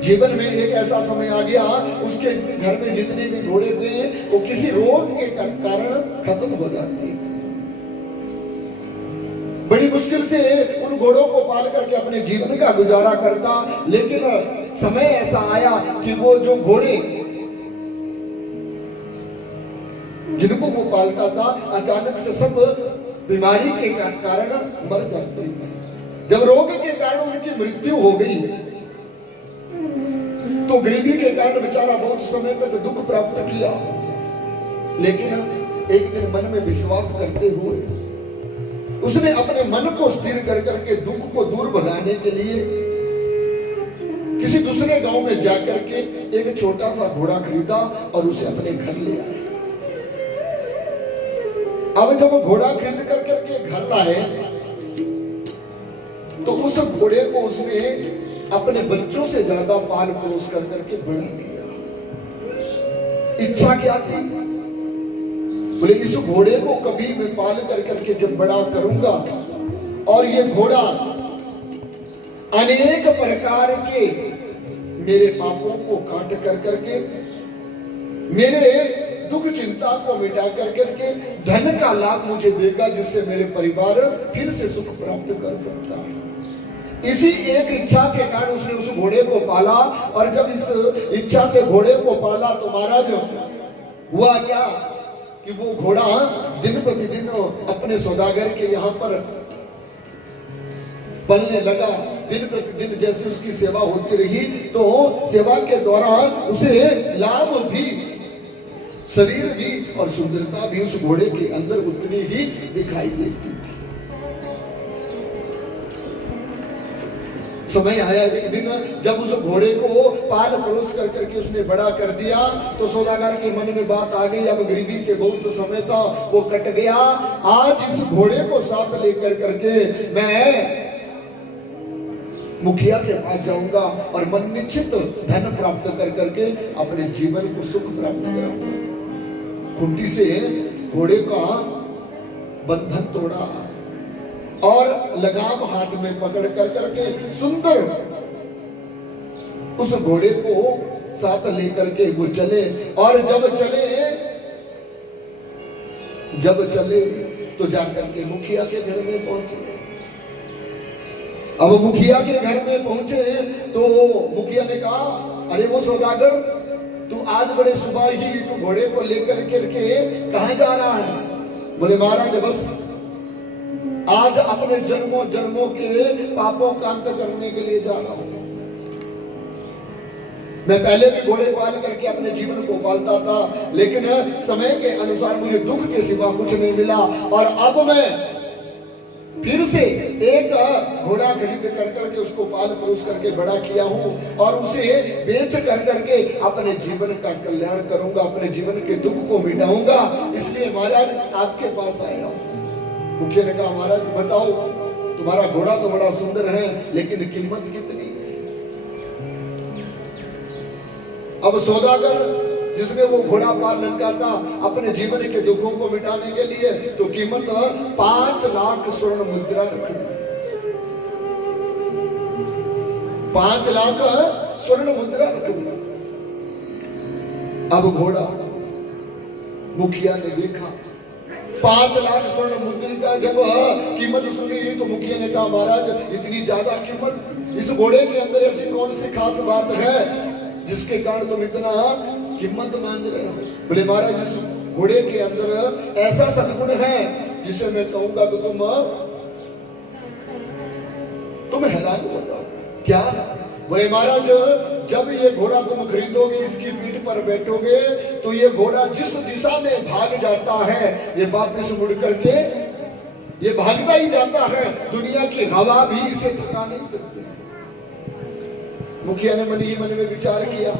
जीवन में एक ऐसा समय आ गया, उसके घर में जितने भी घोड़े थे वो किसी रोग के कारण खत्म हो जाते। बड़ी मुश्किल से उन घोड़ों को पाल करके अपने जीवन का गुजारा करता, लेकिन समय ऐसा आया कि वो जो घोड़े जिनको वो पालता था अचानक से सब बीमारी के कारण मर जाते थे। जब रोग के कारण उनकी मृत्यु हो गई तो गरीबी के कारण बेचारा बहुत समय तक दुख प्राप्त किया, लेकिन एक दिन मन में विश्वास करते हुए उसने अपने मन को स्थिर कर करके दुख को दूर भगाने के लिए किसी दूसरे गांव में जाकर के एक छोटा सा घोड़ा खरीदा और उसे अपने घर ले आए। अब जब वो घोड़ा खरीद कर करके घर लाए तो उस घोड़े को उसने अपने बच्चों से ज्यादा पाल पोस कर करके बड़ा किया। इच्छा क्या थी? बोले इस घोड़े को कभी मैं पाल कर करके जब बड़ा करूंगा और ये घोड़ा अनेक प्रकार के मेरे पापों को काट कर करके मेरे दुख चिंता को मिटा कर करके धन का लाभ मुझे देगा, जिससे मेरे परिवार फिर से सुख प्राप्त कर सकता है। इसी एक इच्छा के कारण उसने उस घोड़े को पाला, और जब इस इच्छा से घोड़े को पाला तो महाराज हुआ क्या कि वो घोड़ा दिन प्रतिदिन अपने सौदागर के यहाँ पर पलने लगा। दिन प्रतिदिन जैसे उसकी सेवा होती रही तो सेवा के दौरान उसे लाभ भी, शरीर भी और सुंदरता भी उस घोड़े के अंदर उतनी ही दिखाई देती थी। समय आया एक दिन जब उस घोड़े को पाल परोस कर करके उसने बड़ा कर दिया तो सौदागर के मन में बात आ गई, अब गरीबी के बहुत समय था वो कट गया, आज इस घोड़े को साथ लेकर करके मैं मुखिया के पास जाऊंगा और मन निश्चित धन प्राप्त कर करके अपने जीवन को सुख प्राप्त कराऊंगा। खूंटी से घोड़े का बंधन तोड़ा और लगाम हाथ में पकड़ कर करके सुंदर उस घोड़े को साथ लेकर के वो चले, और जब चले तो जाकर के मुखिया के घर में पहुंचे। अब मुखिया के घर में पहुंचे तो मुखिया ने कहा, अरे वो सौदागर तू आज बड़े सुबह ही तू घोड़े को लेकर करके कहां जा रहा है? बोले महाराज बस आज अपने जन्मों जन्मों के पापों का अंत करने के लिए जा रहा हूं। मैं पहले भी घोड़े पाल करके अपने जीवन को पालता था, लेकिन समय के अनुसार मुझे दुख के सिवा कुछ नहीं मिला, और अब मैं फिर से एक घोड़ा खरीद कर करके उसको पाल पोस करके बड़ा किया हूं और उसे बेच कर करके अपने जीवन का कल्याण करूंगा, अपने जीवन के दुख को मिटाऊंगा, इसलिए महाराज आपके पास आया हूं। मुखिया ने कहा, महाराज बताओ, तुम्हारा घोड़ा तो बड़ा सुंदर है लेकिन कीमत कितनी है? अब सौदागर जिसने वो घोड़ा पालन करता अपने जीवन के दुखों को मिटाने के लिए, तो कीमत 5 लाख स्वर्ण मुद्रा रखी। 5 लाख स्वर्ण मुद्रा रखी। अब घोड़ा मुखिया ने देखा 5 लाख स्वर्ण मुद्रा का जब कीमत सुनी तो मुखिया ने कहा, महाराज इतनी ज्यादा कीमत, इस घोड़े के अंदर ऐसी कौन सी खास बात है जिसके कारण तुम इतना कीमत मांग रहे हो? बोले महाराज इस घोड़े के अंदर ऐसा सद्गुण है जिसे मैं कहूंगा तो तुम हैरान हो जाओ। क्या? बोले महाराज जब ये घोड़ा तुम खरीदोगे, इसकी पीठ पर बैठोगे तो ये घोड़ा जिस दिशा में भाग जाता है ये वापस मुड़ करके ये भागता ही जाता है, दुनिया की हवा भी इसे थका नहीं सकती। मुखिया ने मन ही मन में विचार किया,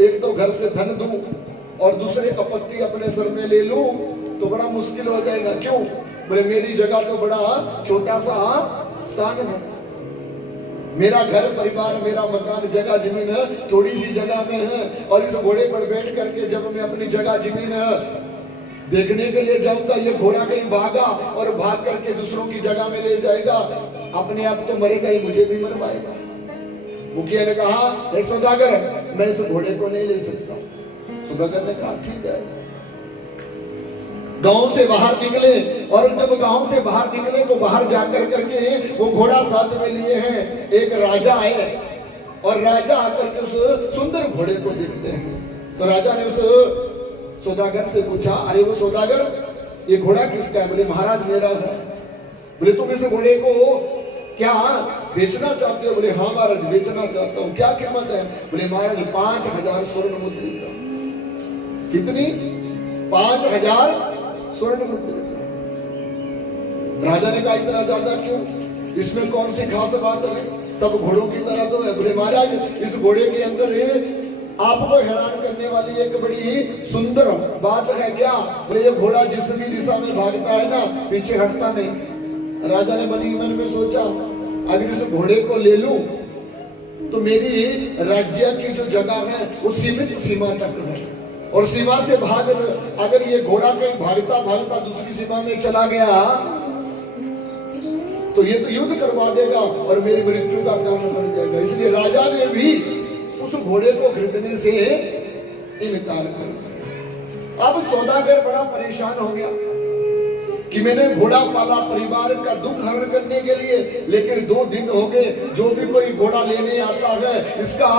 एक तो घर से धन दूं और दूसरे आपत्ति अपने सर में ले लूं तो बड़ा मुश्किल हो जाएगा। क्यों? बोले मेरी जगह तो बड़ा छोटा सा स्थान है, मेरा घर परिवार, मेरा मकान, जगह जमीन है थोड़ी सी जगह में है, और इस घोड़े पर बैठ करके जब मैं अपनी जगह जमीन देखने के लिए जाऊंगा, ये घोड़ा कहीं भागा और भाग करके दूसरों की जगह में ले जाएगा, अपने आप तो मरेगा ही, मुझे भी मरवाएगा। मुखिया ने कहा, हे सौदागर, मैं इस घोड़े को नहीं ले सकता। सौदागर ने कहा, ठीक है। गांव से बाहर निकले, और जब गांव से बाहर निकले तो बाहर जाकर करके वो घोड़ा साथ में लिए हैं। एक राजा आए, और राजा आकर के उस सुंदर घोड़े को देखते हैं। तो राजा ने उस सौदागर से पूछा, अरे वो सौदागर, ये घोड़ा किसका है? बोले, महाराज मेरा है। बोले, तुम इस घोड़े को क्या बेचना चाहते हो? बोले, हाँ महाराज, बेचना चाहता हूँ। क्या कीमत है? बोले, महाराज 5000 स्वर्ण मुद्रिका। कितनी? 5000 स्वर्ण मुद्रिका। राजा ने कहा, इतना ज्यादा क्यों? इसमें कौन सी खास बात है? सब घोड़ों की तरह तो है। बोले, महाराज, इस घोड़े के अंदर आपको हैरान करने वाली एक बड़ी सुंदर बात है। क्या? बोले, ये घोड़ा जिस भी दिशा में भागता है ना, पीछे हटता नहीं। राजा ने मन ही मन में सोचा, अगर इस घोड़े को ले लूं तो मेरी राज्य की जो जगह है वो सीमित सीमा तक है, और सीमा से भाग, अगर ये घोड़ा कहीं भागता भागता दूसरी सीमा में चला गया तो ये तो युद्ध करवा देगा और मेरी मृत्यु का कारण बन जाएगा। इसलिए राजा ने भी उस घोड़े को खरीदने से इनकार कर दिया। अब सौदागर बड़ा परेशान हो गया कि मैंने घोड़ा पाला परिवार का दुख हरण करने के लिए, लेकिन 2 दिन हो गए, जो भी कोई घोड़ा लेने आता है इसका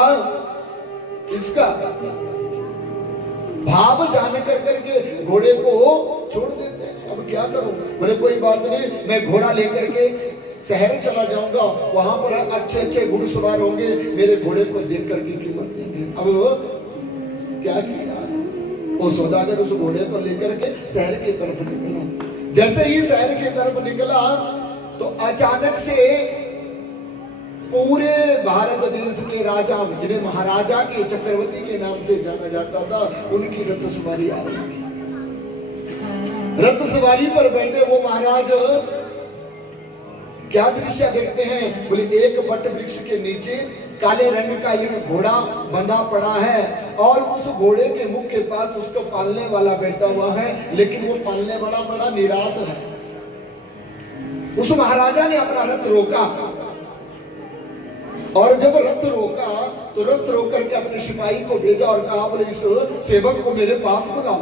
भाव जान कर करके घोड़े को छोड़ देते हैं। अब क्या करूं? बोले, कोई बात नहीं, मैं घोड़ा लेकर के शहर चला जाऊंगा, वहां पर अच्छे अच्छे घुड़सवार होंगे, मेरे घोड़े को देख करके कीमत देंगे। अब क्या किया? वो सौदागर उस घोड़े को लेकर के शहर की तरफ निकला। जैसे ही शहर की तरफ निकला तो अचानक से पूरे भारत देश के राजा, जिन्हें महाराजा के चक्रवर्ती के नाम से जाना जाता था, उनकी रथ सवारी आ रही थी। रथ सवारी पर बैठे वो महाराज क्या दृश्य देखते हैं? बोले, एक वट वृक्ष के नीचे काले रंग का एक घोड़ा बंधा पड़ा है, और उस घोड़े के मुख के पास उसको पालने वाला बैठा हुआ है, लेकिन वो पालने वाला बड़ा निराश है। उस महाराजा ने अपना रथ रोका, और जब रथ रोका तो रथ रोक करके अपने सिपाही को भेजा और कहा, बोले, इस सेवक को मेरे पास बुलाओ।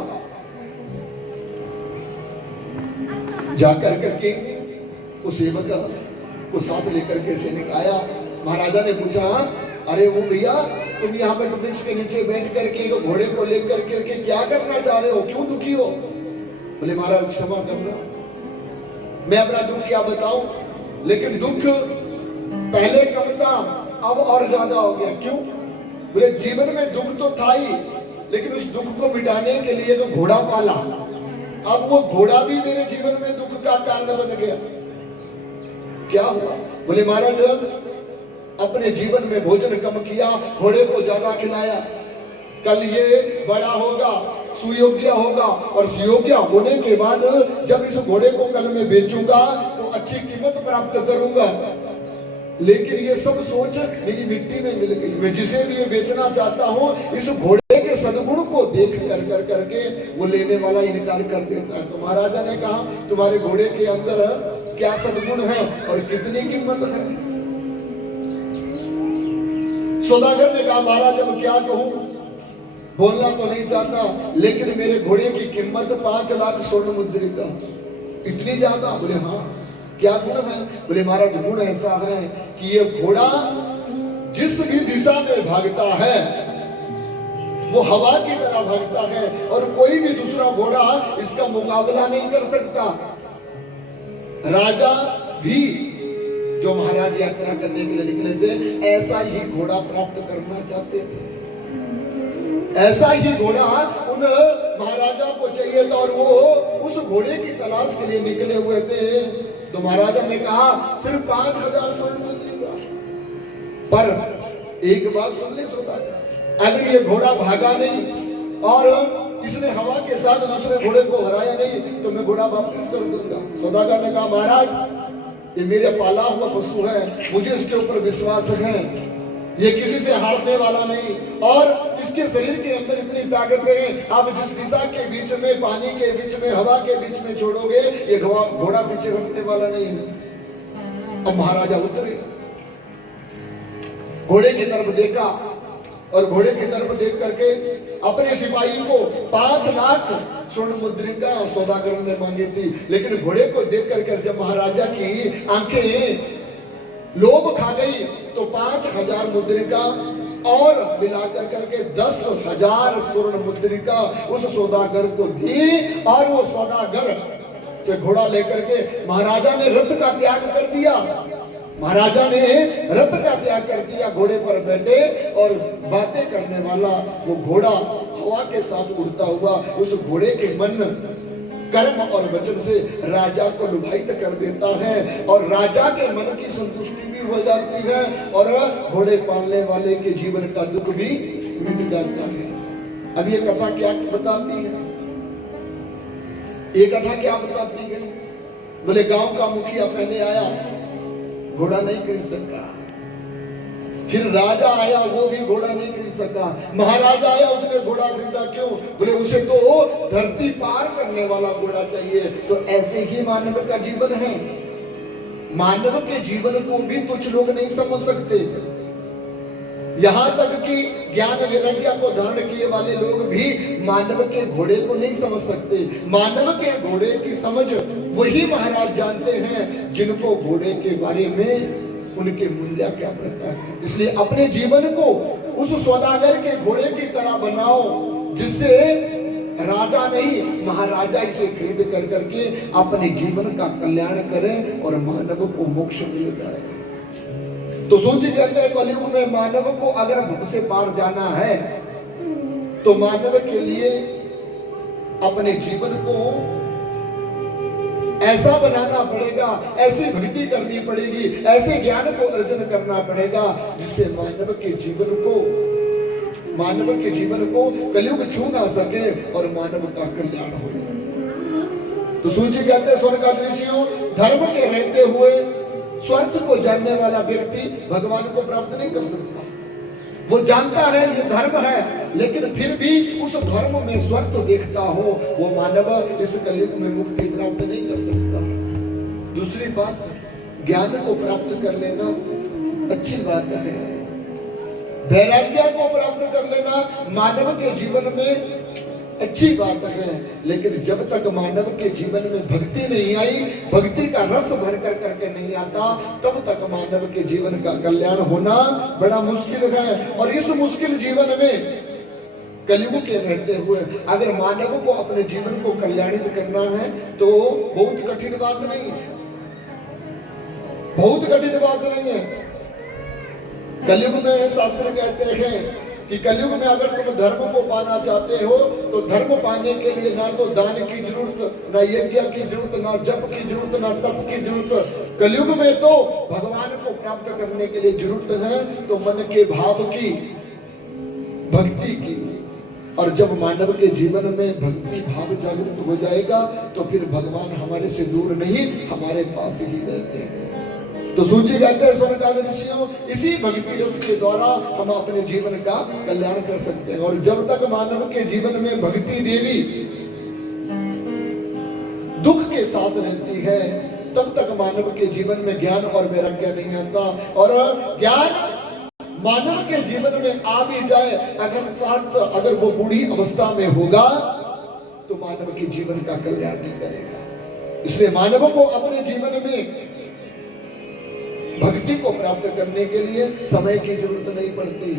जाकर करके उस सेवक को साथ लेकर के सैनिक आया। महाराजा ने पूछा, अरे वो भैया, तुम यहाँ पर वृक्ष के नीचे बैठ करके घोड़े को लेकर करके क्या करना चाह रहे हो? क्यों दुखी हो? बोले, महाराज क्षमा करना, मैं अपना दुख क्या बताऊं, लेकिन दुख पहले कम था, अब और ज्यादा हो गया। क्यों? बोले, जीवन में दुख तो था ही, लेकिन उस दुख को मिटाने के लिए तो घोड़ा पाला, अब वो घोड़ा भी मेरे जीवन में दुख का कारण बन गया। क्या हुआ? बोले, महाराज, अपने जीवन में भोजन कम किया, घोड़े को ज्यादा खिलाया, कल ये बड़ा होगा, सुयोग्य होगा, और सुयोग्य होने के बाद जब इस घोड़े को कल मैं बेचूंगा तो अच्छी कीमत प्राप्त करूंगा, लेकिन ये सब सोच मेरी मिट्टी में मिल गई। मैं जिसे भी ये बेचना चाहता हूँ, इस घोड़े के सद्गुण को देख कर करके वो लेने वाला इनकार कर देता है। तो महाराजा ने कहा, तुम्हारे घोड़े के अंदर क्या सद्गुण है और कितनी कीमत है? सौदागर ने कहा, महाराज अब क्या कहूं, बोलना तो नहीं चाहता, लेकिन मेरे घोड़े की कीमत 5 लाख स्वर्ण मुद्रिका। इतनी ज्यादा? बोले, हाँ। क्या गुण है? बोले, महाराज गुण ऐसा है कि ये घोड़ा जिस भी दिशा में भागता है वो हवा की तरह भागता है, और कोई भी दूसरा घोड़ा इसका मुकाबला नहीं कर सकता। राजा भी जो महाराज यात्रा करने के लिए निकले थे, ऐसा ही घोड़ा प्राप्त करना चाहते थे, ऐसा ही घोड़ा उन महाराजा को चाहिए था, और वो उस घोड़े की तलाश के लिए निकले हुए थे। तो महाराजा ने कहा, सिर्फ 5000 स्वर्ण मुद्रिका। पर एक बात सुन ले सौदागर, अगर ये घोड़ा भागा नहीं और इसने हवा के साथ दूसरे घोड़े को हराया नहीं तो मैं घोड़ा वापस कर दूंगा। सौदागर ने कहा, महाराज ये मेरा पाला हुआ पशु है, मुझे इसके ऊपर विश्वास है, ये किसी से हारने वाला नहीं, और इसके शरीर के अंदर इतनी ताकत है, आप जिस दिशा के बीच में, पानी के बीच में, हवा के बीच में छोड़ोगे, ये घोड़ा पीछे हटने वाला नहीं है। अब महाराजा उतरे, घोड़े की तरफ देखा और घोड़े की तरफ देख करके अपने सिपाही को 5 लाख स्वर्ण मुद्रिका सौदागर ने मांगी थी। लेकिन घोड़े को देख करके जब महाराजा की आंखें लोभ खा गई तो 5,000 मुद्रिका और मिलाकर करके 10,000 स्वर्ण मुद्रिका उस सौदागर को दी। और वो सौदागर से घोड़ा लेकर के महाराजा ने रथ का त्याग कर दिया। महाराजा ने रथ का त्याग कर दिया, घोड़े पर बैठे और बातें करने वाला वो घोड़ा हवा के साथ उड़ता हुआ उस घोड़े के मन कर्म और वचन से राजा को लुभायित कर देता है और राजा के मन की संतुष्टि भी हो जाती है और घोड़े पालने वाले के जीवन का दुख भी मिट जाता है। अब ये कथा क्या बताती है? ये कथा क्या बताती है? बोले गांव का मुखिया पहले आया, घोड़ा नहीं खरीद सका। फिर राजा आया, वो भी घोड़ा नहीं खरीद सका। महाराजा आया, उसने घोड़ा खरीदा। क्यों? बोले उसे तो धरती पार करने वाला घोड़ा चाहिए। तो ऐसे ही मानव का जीवन है। मानव के जीवन को भी कुछ लोग नहीं समझ सकते। यहां तक कि ज्ञान वैराग्य को धारण किए वाले लोग भी मानव के घोड़े को नहीं समझ सकते। मानव के घोड़े की समझ वही महाराज जानते हैं जिनको घोड़े के बारे में उनके मूल्य क्या पड़ता है। इसलिए अपने जीवन को उस सौदागर के घोड़े की तरह बनाओ जिससे राजा नहीं महाराजा इसे खरीद कर करके अपने जीवन का कल्याण करें और मानव को मोक्ष मिल जाए। तो सूर्य कहते हैं कलयुग में मानव को अगर भव से पार जाना है तो मानव के लिए अपने जीवन को ऐसा बनाना पड़ेगा, ऐसी भक्ति करनी पड़ेगी, ऐसे ज्ञान को अर्जन करना पड़ेगा जिससे मानव के जीवन को कलयुग छू ना सके और मानव का कल्याण हो जाए। तो सूर्य कहते हैं स्वर्गाधीशियों, धर्म के रहते हुए स्वार्थ को जानने वाला व्यक्ति भगवान को प्राप्त नहीं कर सकता। वो जानता है ये धर्म है, लेकिन फिर भी उस धर्म में स्वार्थ देखता हो वो मानव इस कलयुग में मुक्ति प्राप्त नहीं कर सकता। दूसरी बात, ज्ञान को प्राप्त कर लेना अच्छी बात है, वैराग्य को प्राप्त कर लेना मानव के जीवन में अच्छी बात है। लेकिन जब तक मानव के जीवन में भक्ति नहीं आई, भक्ति का रस भर कर करके नहीं आता, तब तक मानव के जीवन का कल्याण होना बड़ा मुश्किल है। और इस मुश्किल जीवन में कलयुग के रहते हुए अगर मानव को अपने जीवन को कल्याणित करना है तो बहुत कठिन बात नहीं है, बहुत कठिन बात नहीं है। कलयुग में शास्त्र कहते हैं कि कलयुग में अगर तुम धर्म को पाना चाहते हो तो धर्म पाने के लिए ना तो दान की जरूरत, ना यज्ञ की जरूरत, ना जप की जरूरत, ना तप की जरूरत। कलयुग में तो भगवान को प्राप्त करने के लिए जरूरत है तो मन के भाव की, भक्ति की। और जब मानव के जीवन में भक्ति भाव जागृत हो जाएगा तो फिर भगवान हमारे से दूर नहीं, हमारे पास ही रहते हैं। तो सूची कहते हैं स्वर्गाधीशियों, इसी भक्ति रस के द्वारा हम अपने जीवन का कल्याण कर सकते हैं। और जब तक मानव के जीवन में भक्ति देवी दुख के साथ रहती है तब तक मानव के जीवन में ज्ञान और वैराग्य नहीं आता। और ज्ञान मानव के जीवन में आ भी जाए अगर वो बूढ़ी अवस्था में होगा तो मानव के जीवन का कल्याण नहीं करेगा। इसलिए मानव को अपने जीवन में भक्ति को प्राप्त करने के लिए समय की जरूरत नहीं पड़ती।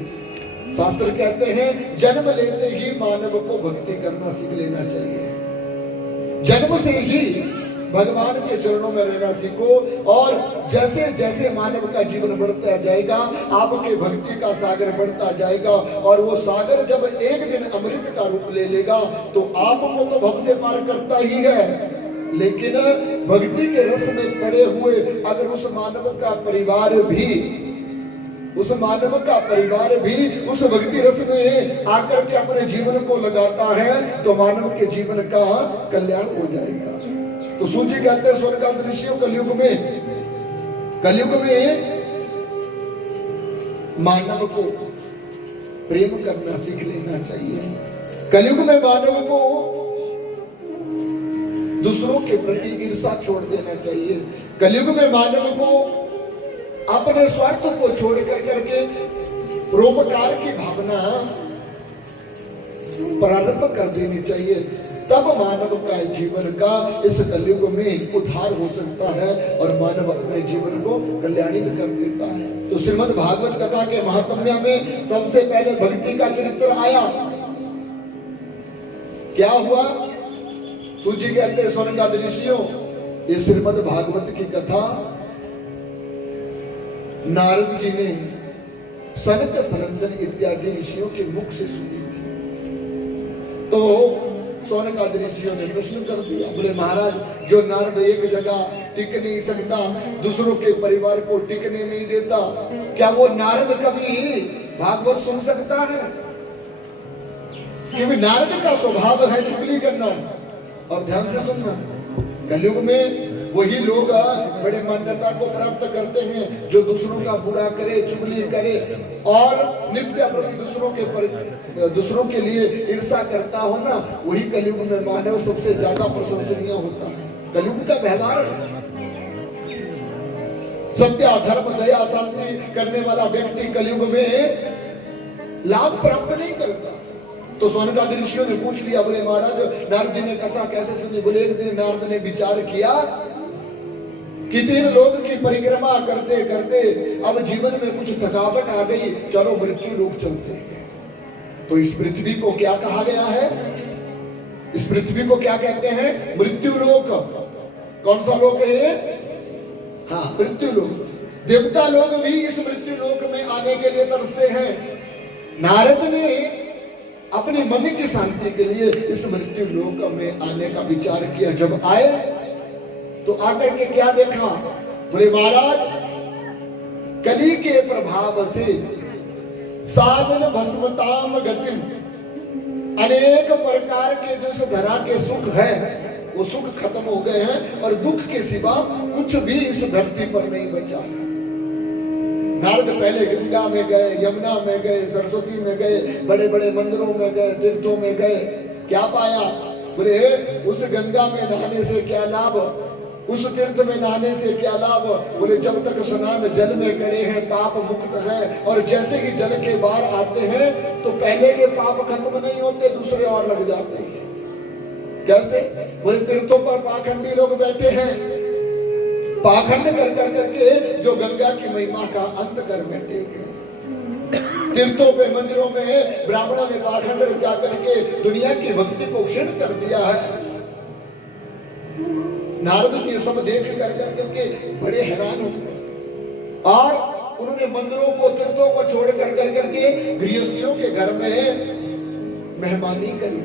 शास्त्र कहते हैं जन्म लेते ही मानव को भक्ति करना सीख लेना चाहिए। जन्म से ही भगवान के चरणों में रहना सीखो और जैसे जैसे मानव का जीवन बढ़ता जाएगा आपके भक्ति का सागर बढ़ता जाएगा और वो सागर जब एक दिन अमृत का रूप ले लेगा तो आपको तो भव से पार करता ही है, लेकिन भक्ति के रस में पड़े हुए अगर उस मानव का परिवार भी उस भक्ति रस में आकर के अपने जीवन को लगाता है तो मानव के जीवन का कल्याण हो जाएगा। तो सूर्य कहते हैं स्वर्गाधीशियों, कलयुग में मानव को प्रेम करना सीख लेना चाहिए। कलयुग में मानव को दूसरों के प्रति ईर्ष्या छोड़ देना चाहिए। कलयुग में मानव को अपने स्वार्थ को छोड़ करके परोपकार की भावना प्रारंभ कर देनी चाहिए, तब मानव का जीवन का इस कलयुग में उद्धार हो सकता है और मानव अपने जीवन को कल्याणित कर देता है। तो श्रीमद् भागवत कथा के महात्म्य में सबसे पहले भक्ति का चरित्र आया। क्या हुआ? सूजी कहते हैं सोनकादि ऋषियों, ये श्रीमद् भागवत की कथा नारद जी ने सनक सनंदन इत्यादि ऋषियों के मुख से सुनी थी। तो सोनकादि ऋषियों ने प्रश्न कर दिया, बोले महाराज, जो नारद एक जगह टिक नहीं सकता, दूसरों के परिवार को टिकने नहीं देता, क्या वो नारद कभी भागवत सुन सकता है? क्योंकि नारद का स्वभाव है चुगली करना। और ध्यान से सुनना, कलयुग में वही लोग बड़े मान्यता को प्राप्त करते हैं जो दूसरों का बुरा करे, चुगली करे और नित्य प्रति दूसरों के लिए ईर्षा करता हो ना, वही कलयुग में मानव सबसे ज्यादा प्रशंसनीय होता है। कलयुग का व्यवहार सत्य, धर्म, दया, शांति करने वाला व्यक्ति कलयुग में लाभ प्राप्त नहीं करता। तो सोनकादि ऋषियों ने पूछ लिया, बोले महाराज, नारद जी ने कथा कैसे सुनी? बोले एक दिन नारद ने विचार किया कि 3 लोग की परिक्रमा करते करते अब जीवन में कुछ थकावट आ गई, चलो मृत्यु लोक चलते हैं। तो इस पृथ्वी को क्या कहा गया है? इस पृथ्वी को क्या कहते हैं? मृत्यु लोक। कौन सा लोक है? हाँ, मृत्यु लोक। देवता लोग भी इस मृत्यु लोक में आने के लिए तरसते हैं। नारद ने अपने मन की शांति के लिए इस मृत्यु लोक में आने का विचार किया। जब आए तो आकर के क्या देखा? बोले महाराज, कली के प्रभाव से साधन भस्मताम गति, अनेक प्रकार के जो धरा के सुख है वो सुख खत्म हो गए हैं और दुख के सिवा कुछ भी इस धरती पर नहीं बचा। नारद पहले गंगा में गए, यमुना में गए, सरस्वती में गए, बड़े बड़े मंदिरों में गए, तीर्थों में गए। क्या पाया? बोले उस गंगा में नहाने से क्या लाभ, उस तीर्थ में नहाने से क्या लाभ? बोले जब तक स्नान जल में करे हैं पाप मुक्त है, और जैसे ही जल के बाहर आते हैं तो पहले के पाप खत्म नहीं होते, दूसरे और लग जाते हैं। कैसे? बोले तीर्थों पर पाखंडी लोग बैठे हैं, पाखंड कर कर करके जो गंगा की महिमा का अंत कर बैठे हैं। तीर्थों पे, मंदिरों में ब्राह्मणों ने पाखंड रचा करके दुनिया की भक्ति को क्षीण कर दिया है। नारद जी ये सब देख कर करके बड़े हैरान हो और उन्होंने मंदिरों को, तीर्थों को छोड़ कर करके गृहस्थियों के घर में मेहमानी करी।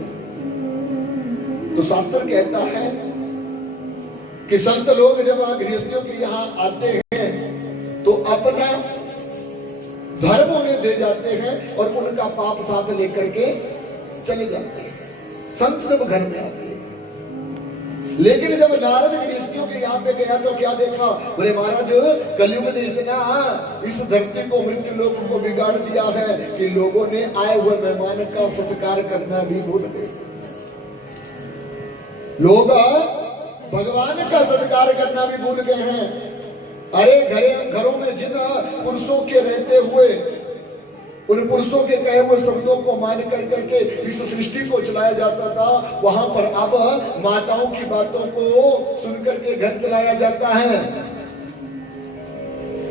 तो शास्त्र कहता है कि संत लोग जब गृहस्थियों के यहाँ आते हैं तो अपना धर्म उन्हें दे जाते हैं और उनका पाप साथ लेकर के चले जाते हैं, संत जब घर में आते हैं। लेकिन जब नारद गृहस्थियों के यहाँ पे गया तो क्या देखा? बोले महाराज, कलयुग ने इतना इस धरती को, मृत्यु लोक को बिगाड़ दिया है कि लोगों ने आए हुए मेहमान का सत्कार करना भी भूल गए। लोग भगवान का सत्कार करना भी भूल गए हैं। अरे घरों में जिन पुरुषों के रहते हुए उन पुरुषों के कहे हुए शब्दों को मान कर करके इस सृष्टि को चलाया जाता था, वहां पर अब माताओं की बातों को सुनकर के घर चलाया जाता है।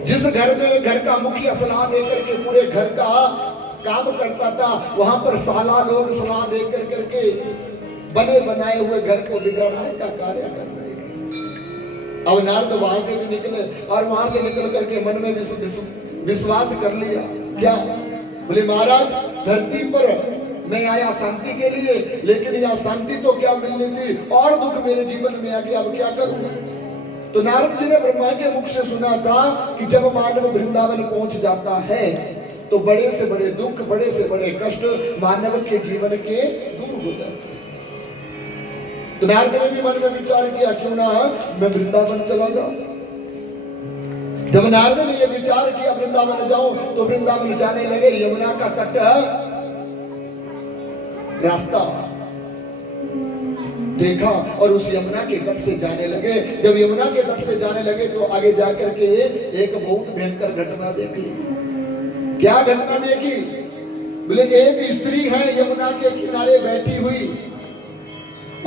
जिस घर में घर का मुखिया सलाह देकर के पूरे घर का काम करता था, वहां पर साला लोग सलाह देकर करके बने बनाए हुए घर को बिगाड़ने का कार्य कर रहे हैं। अब नारद वहां से भी निकले और वहां से निकल करके मन में विश्वास कर लिया। क्या? बोले महाराज, धरती पर मैं आया शांति के लिए, लेकिन यह शांति तो क्या मिलनी थी, और दुख मेरे जीवन में आ गया, अब क्या करूं? तो नारद जी ने ब्रह्मा के मुख से सुना था कि जब मानव वृंदावन पहुंच जाता है तो बड़े से बड़े दुख, बड़े से बड़े कष्ट मानव के जीवन के दूर हो जाते हैं। तो नारद ने भी मन में विचार किया, क्यों ना मैं वृंदावन चला जाऊं। जब नारद ने यह विचार किया वृंदावन जाऊं, तो वृंदावन जाने लगे। यमुना का तट रास्ता देखा और उस यमुना के तट से जाने लगे। जब यमुना के तट से जाने लगे तो आगे जाकर के एक बहुत भयंकर घटना देखी। क्या घटना देखी? बोले एक स्त्री है यमुना के किनारे बैठी हुई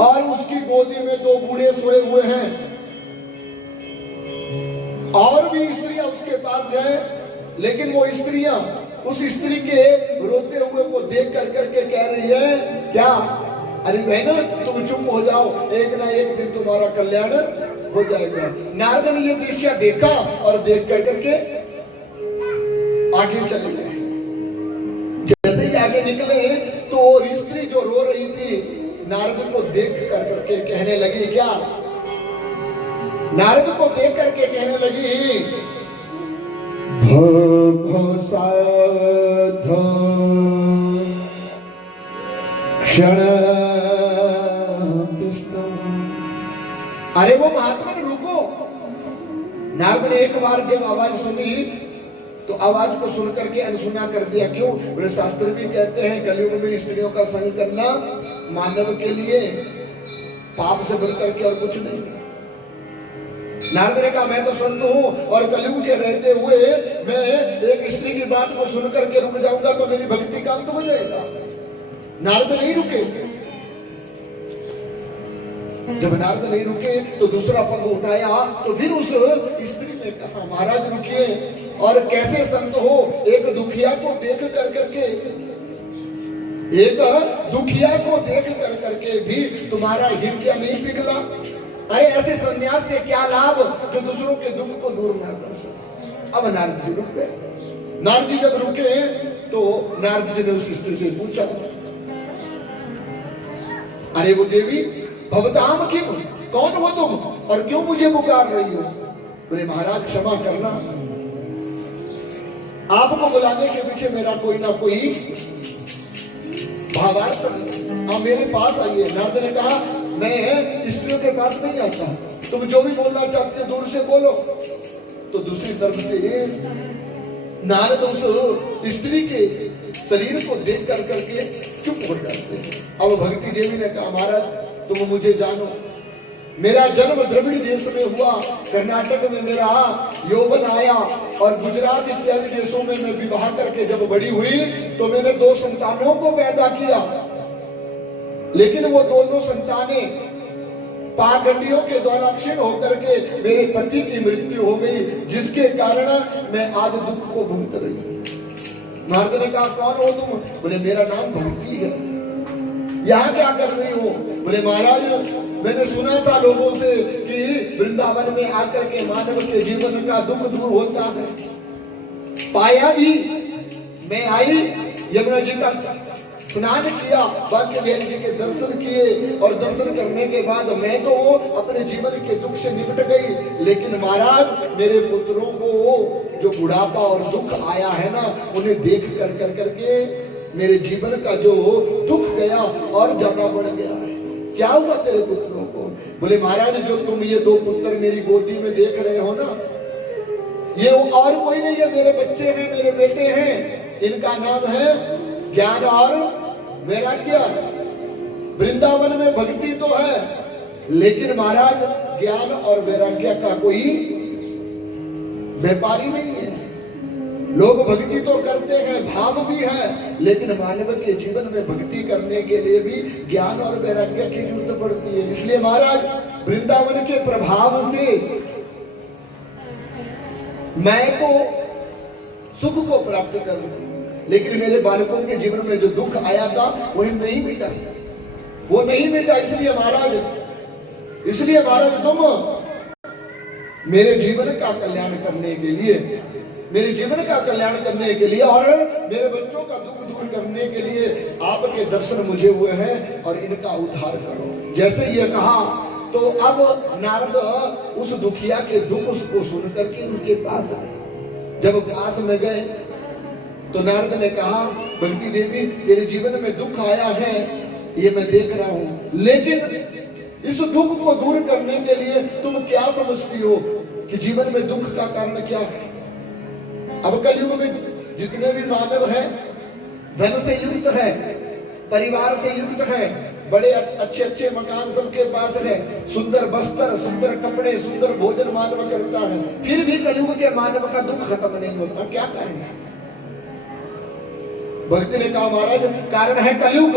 और उसकी गोदी में दो बूढ़े सोए हुए हैं। और भी स्त्रियां उसके पास गए, लेकिन वो स्त्रियां उस स्त्री के रोते हुए को देख कर करके कह रही है, क्या अरे बहन तुम चुप हो जाओ, एक ना एक दिन तुम्हारा कल्याण हो जाएगा। नारद ने ये दृश्य देखा और देख कर करके आगे चले गए। जैसे ही आगे निकले तो स्त्री जो रो रही थी नारद को देख कर करके कहने लगी, क्या नारद को देख करके कहने लगी, भो साधो क्षण अरे वो महात्मा रुको। नारद ने एक बार जब आवाज सुनी तो आवाज को सुनकर के अनसुना कर दिया। क्यों? बोले शास्त्र भी कहते हैं कलयुग में स्त्रियों का संग करना मानव के लिए पाप से बढ़कर के और कुछ नहीं। नारद ने कहा मैं तो संत हूं और कलयुग के रहते हुए मैं एक स्त्री की बात को सुनकर के रुक जाऊंगा तो मेरी भक्ति का अंत हो जाएगा। नारद नहीं रुके। जब नारद नहीं रुके तो दूसरा पग उठाया तो फिर उस स्त्री ने कहा, महाराज रुकिए, और कैसे संत हो, एक दुखिया को देख कर करके, एक दुखिया को देख कर करके भी तुम्हारा हृदय नहीं पिघला? अरे ऐसे संन्यास से क्या लाभ जो दूसरों के दुख को दूर ना कर सके। अब नारद जी रुक गए। नारद जी जब रुके तो नारद जी ने उस स्त्री से पूछा, अरे वो देवी भवताम किम, कौन हो तुम और क्यों मुझे पुकार रही हो? बोले महाराज क्षमा करना, आपको बुलाने के पीछे मेरा कोई ना कोई भावार्थ है, आप मेरे पास आइए। नारद ने कहा मैं स्त्रियों के पास नहीं आता, तुम जो भी बोलना चाहते हो दूर से बोलो। तो दूसरी तरफ से नारद उस स्त्री के शरीर को देख कर करके चुप हो जाते हैं। अब भक्ति देवी ने कहा, महाराज तुम मुझे जानो, मेरा जन्म द्रविड़ देश में हुआ, कर्नाटक में मेरा यौवन आया और गुजरात इत्यादि देशों में मैं विवाह करके जब बड़ी हुई तो मैंने 2 संतानों को पैदा किया, लेकिन वो दोनों संतानें पाखंडियों के द्वारा क्षीण होकर के मेरे पति की मृत्यु हो गई, जिसके कारण मैं आज दुख को भुगत रही हूँ। नारद ने कहा कौन हो तुम? बोले मेरा नाम भक्ति है। यहाँ क्या कर रही हो? बोले महाराज मैंने सुना था लोगों से कि वृंदावन में आकर के मानव के जीवन का दुख दूर होता है, पाया भी। मैं आई, यमुना जी का स्नान किया, बाकी बहन जी के दर्शन किए और दर्शन करने के बाद मैं तो अपने जीवन के दुख से निपट गई, लेकिन महाराज मेरे पुत्रों को जो बुढ़ापा और दुख आया है ना, उन्हें देख कर करके मेरे जीवन का जो दुख गया और ज्यादा बढ़ गया है। क्या हुआ तेरे पुत्रों को? बोले महाराज जो तुम ये 2 पुत्र मेरी गोदी में देख रहे हो ना, ये और कोई नहीं है, मेरे बच्चे हैं, मेरे बेटे हैं। इनका नाम है ज्ञान और वैराग्य। वृंदावन में भक्ति तो है, लेकिन महाराज ज्ञान और वैराग्य का कोई व्यापारी नहीं है। लोग भक्ति तो करते हैं, भाव भी है, लेकिन मानव के जीवन में भक्ति करने के लिए भी ज्ञान और वैराग्य की जरूरत पड़ती है। इसलिए महाराज वृंदावन के प्रभाव से मैं को सुख को प्राप्त करूं, लेकिन मेरे बालकों के जीवन में जो दुख आया था वही नहीं मिटा, वो नहीं मिटा। इसलिए महाराज तुम मेरे जीवन का कल्याण करने के लिए, मेरे जीवन का कल्याण करने के लिए और मेरे बच्चों का दुख दूर करने के लिए आपके दर्शन मुझे हुए हैं और इनका उद्धार करो। जैसे ये कहा तो अब नारद उस दुखिया के दुख को सुनकर के उनके पास आए। जब पास में गए तो नारद ने कहा, बंटी देवी तेरे जीवन में दुख आया है, ये मैं देख रहा हूं, लेकिन इस दुख को दूर करने के लिए तुम क्या समझती हो कि जीवन में दुख का कारण क्या है? अब कलयुग में जितने भी मानव हैं धन से युक्त है, परिवार से युक्त है, बड़े अच्छे अच्छे मकान सबके पास है, सुंदर वस्त्र, सुंदर कपड़े, सुंदर भोजन मानव करता है, फिर भी कलयुग के मानव का दुख खत्म नहीं होता। क्या कारण है? भक्ति ने कहा महाराज कारण है कलयुग।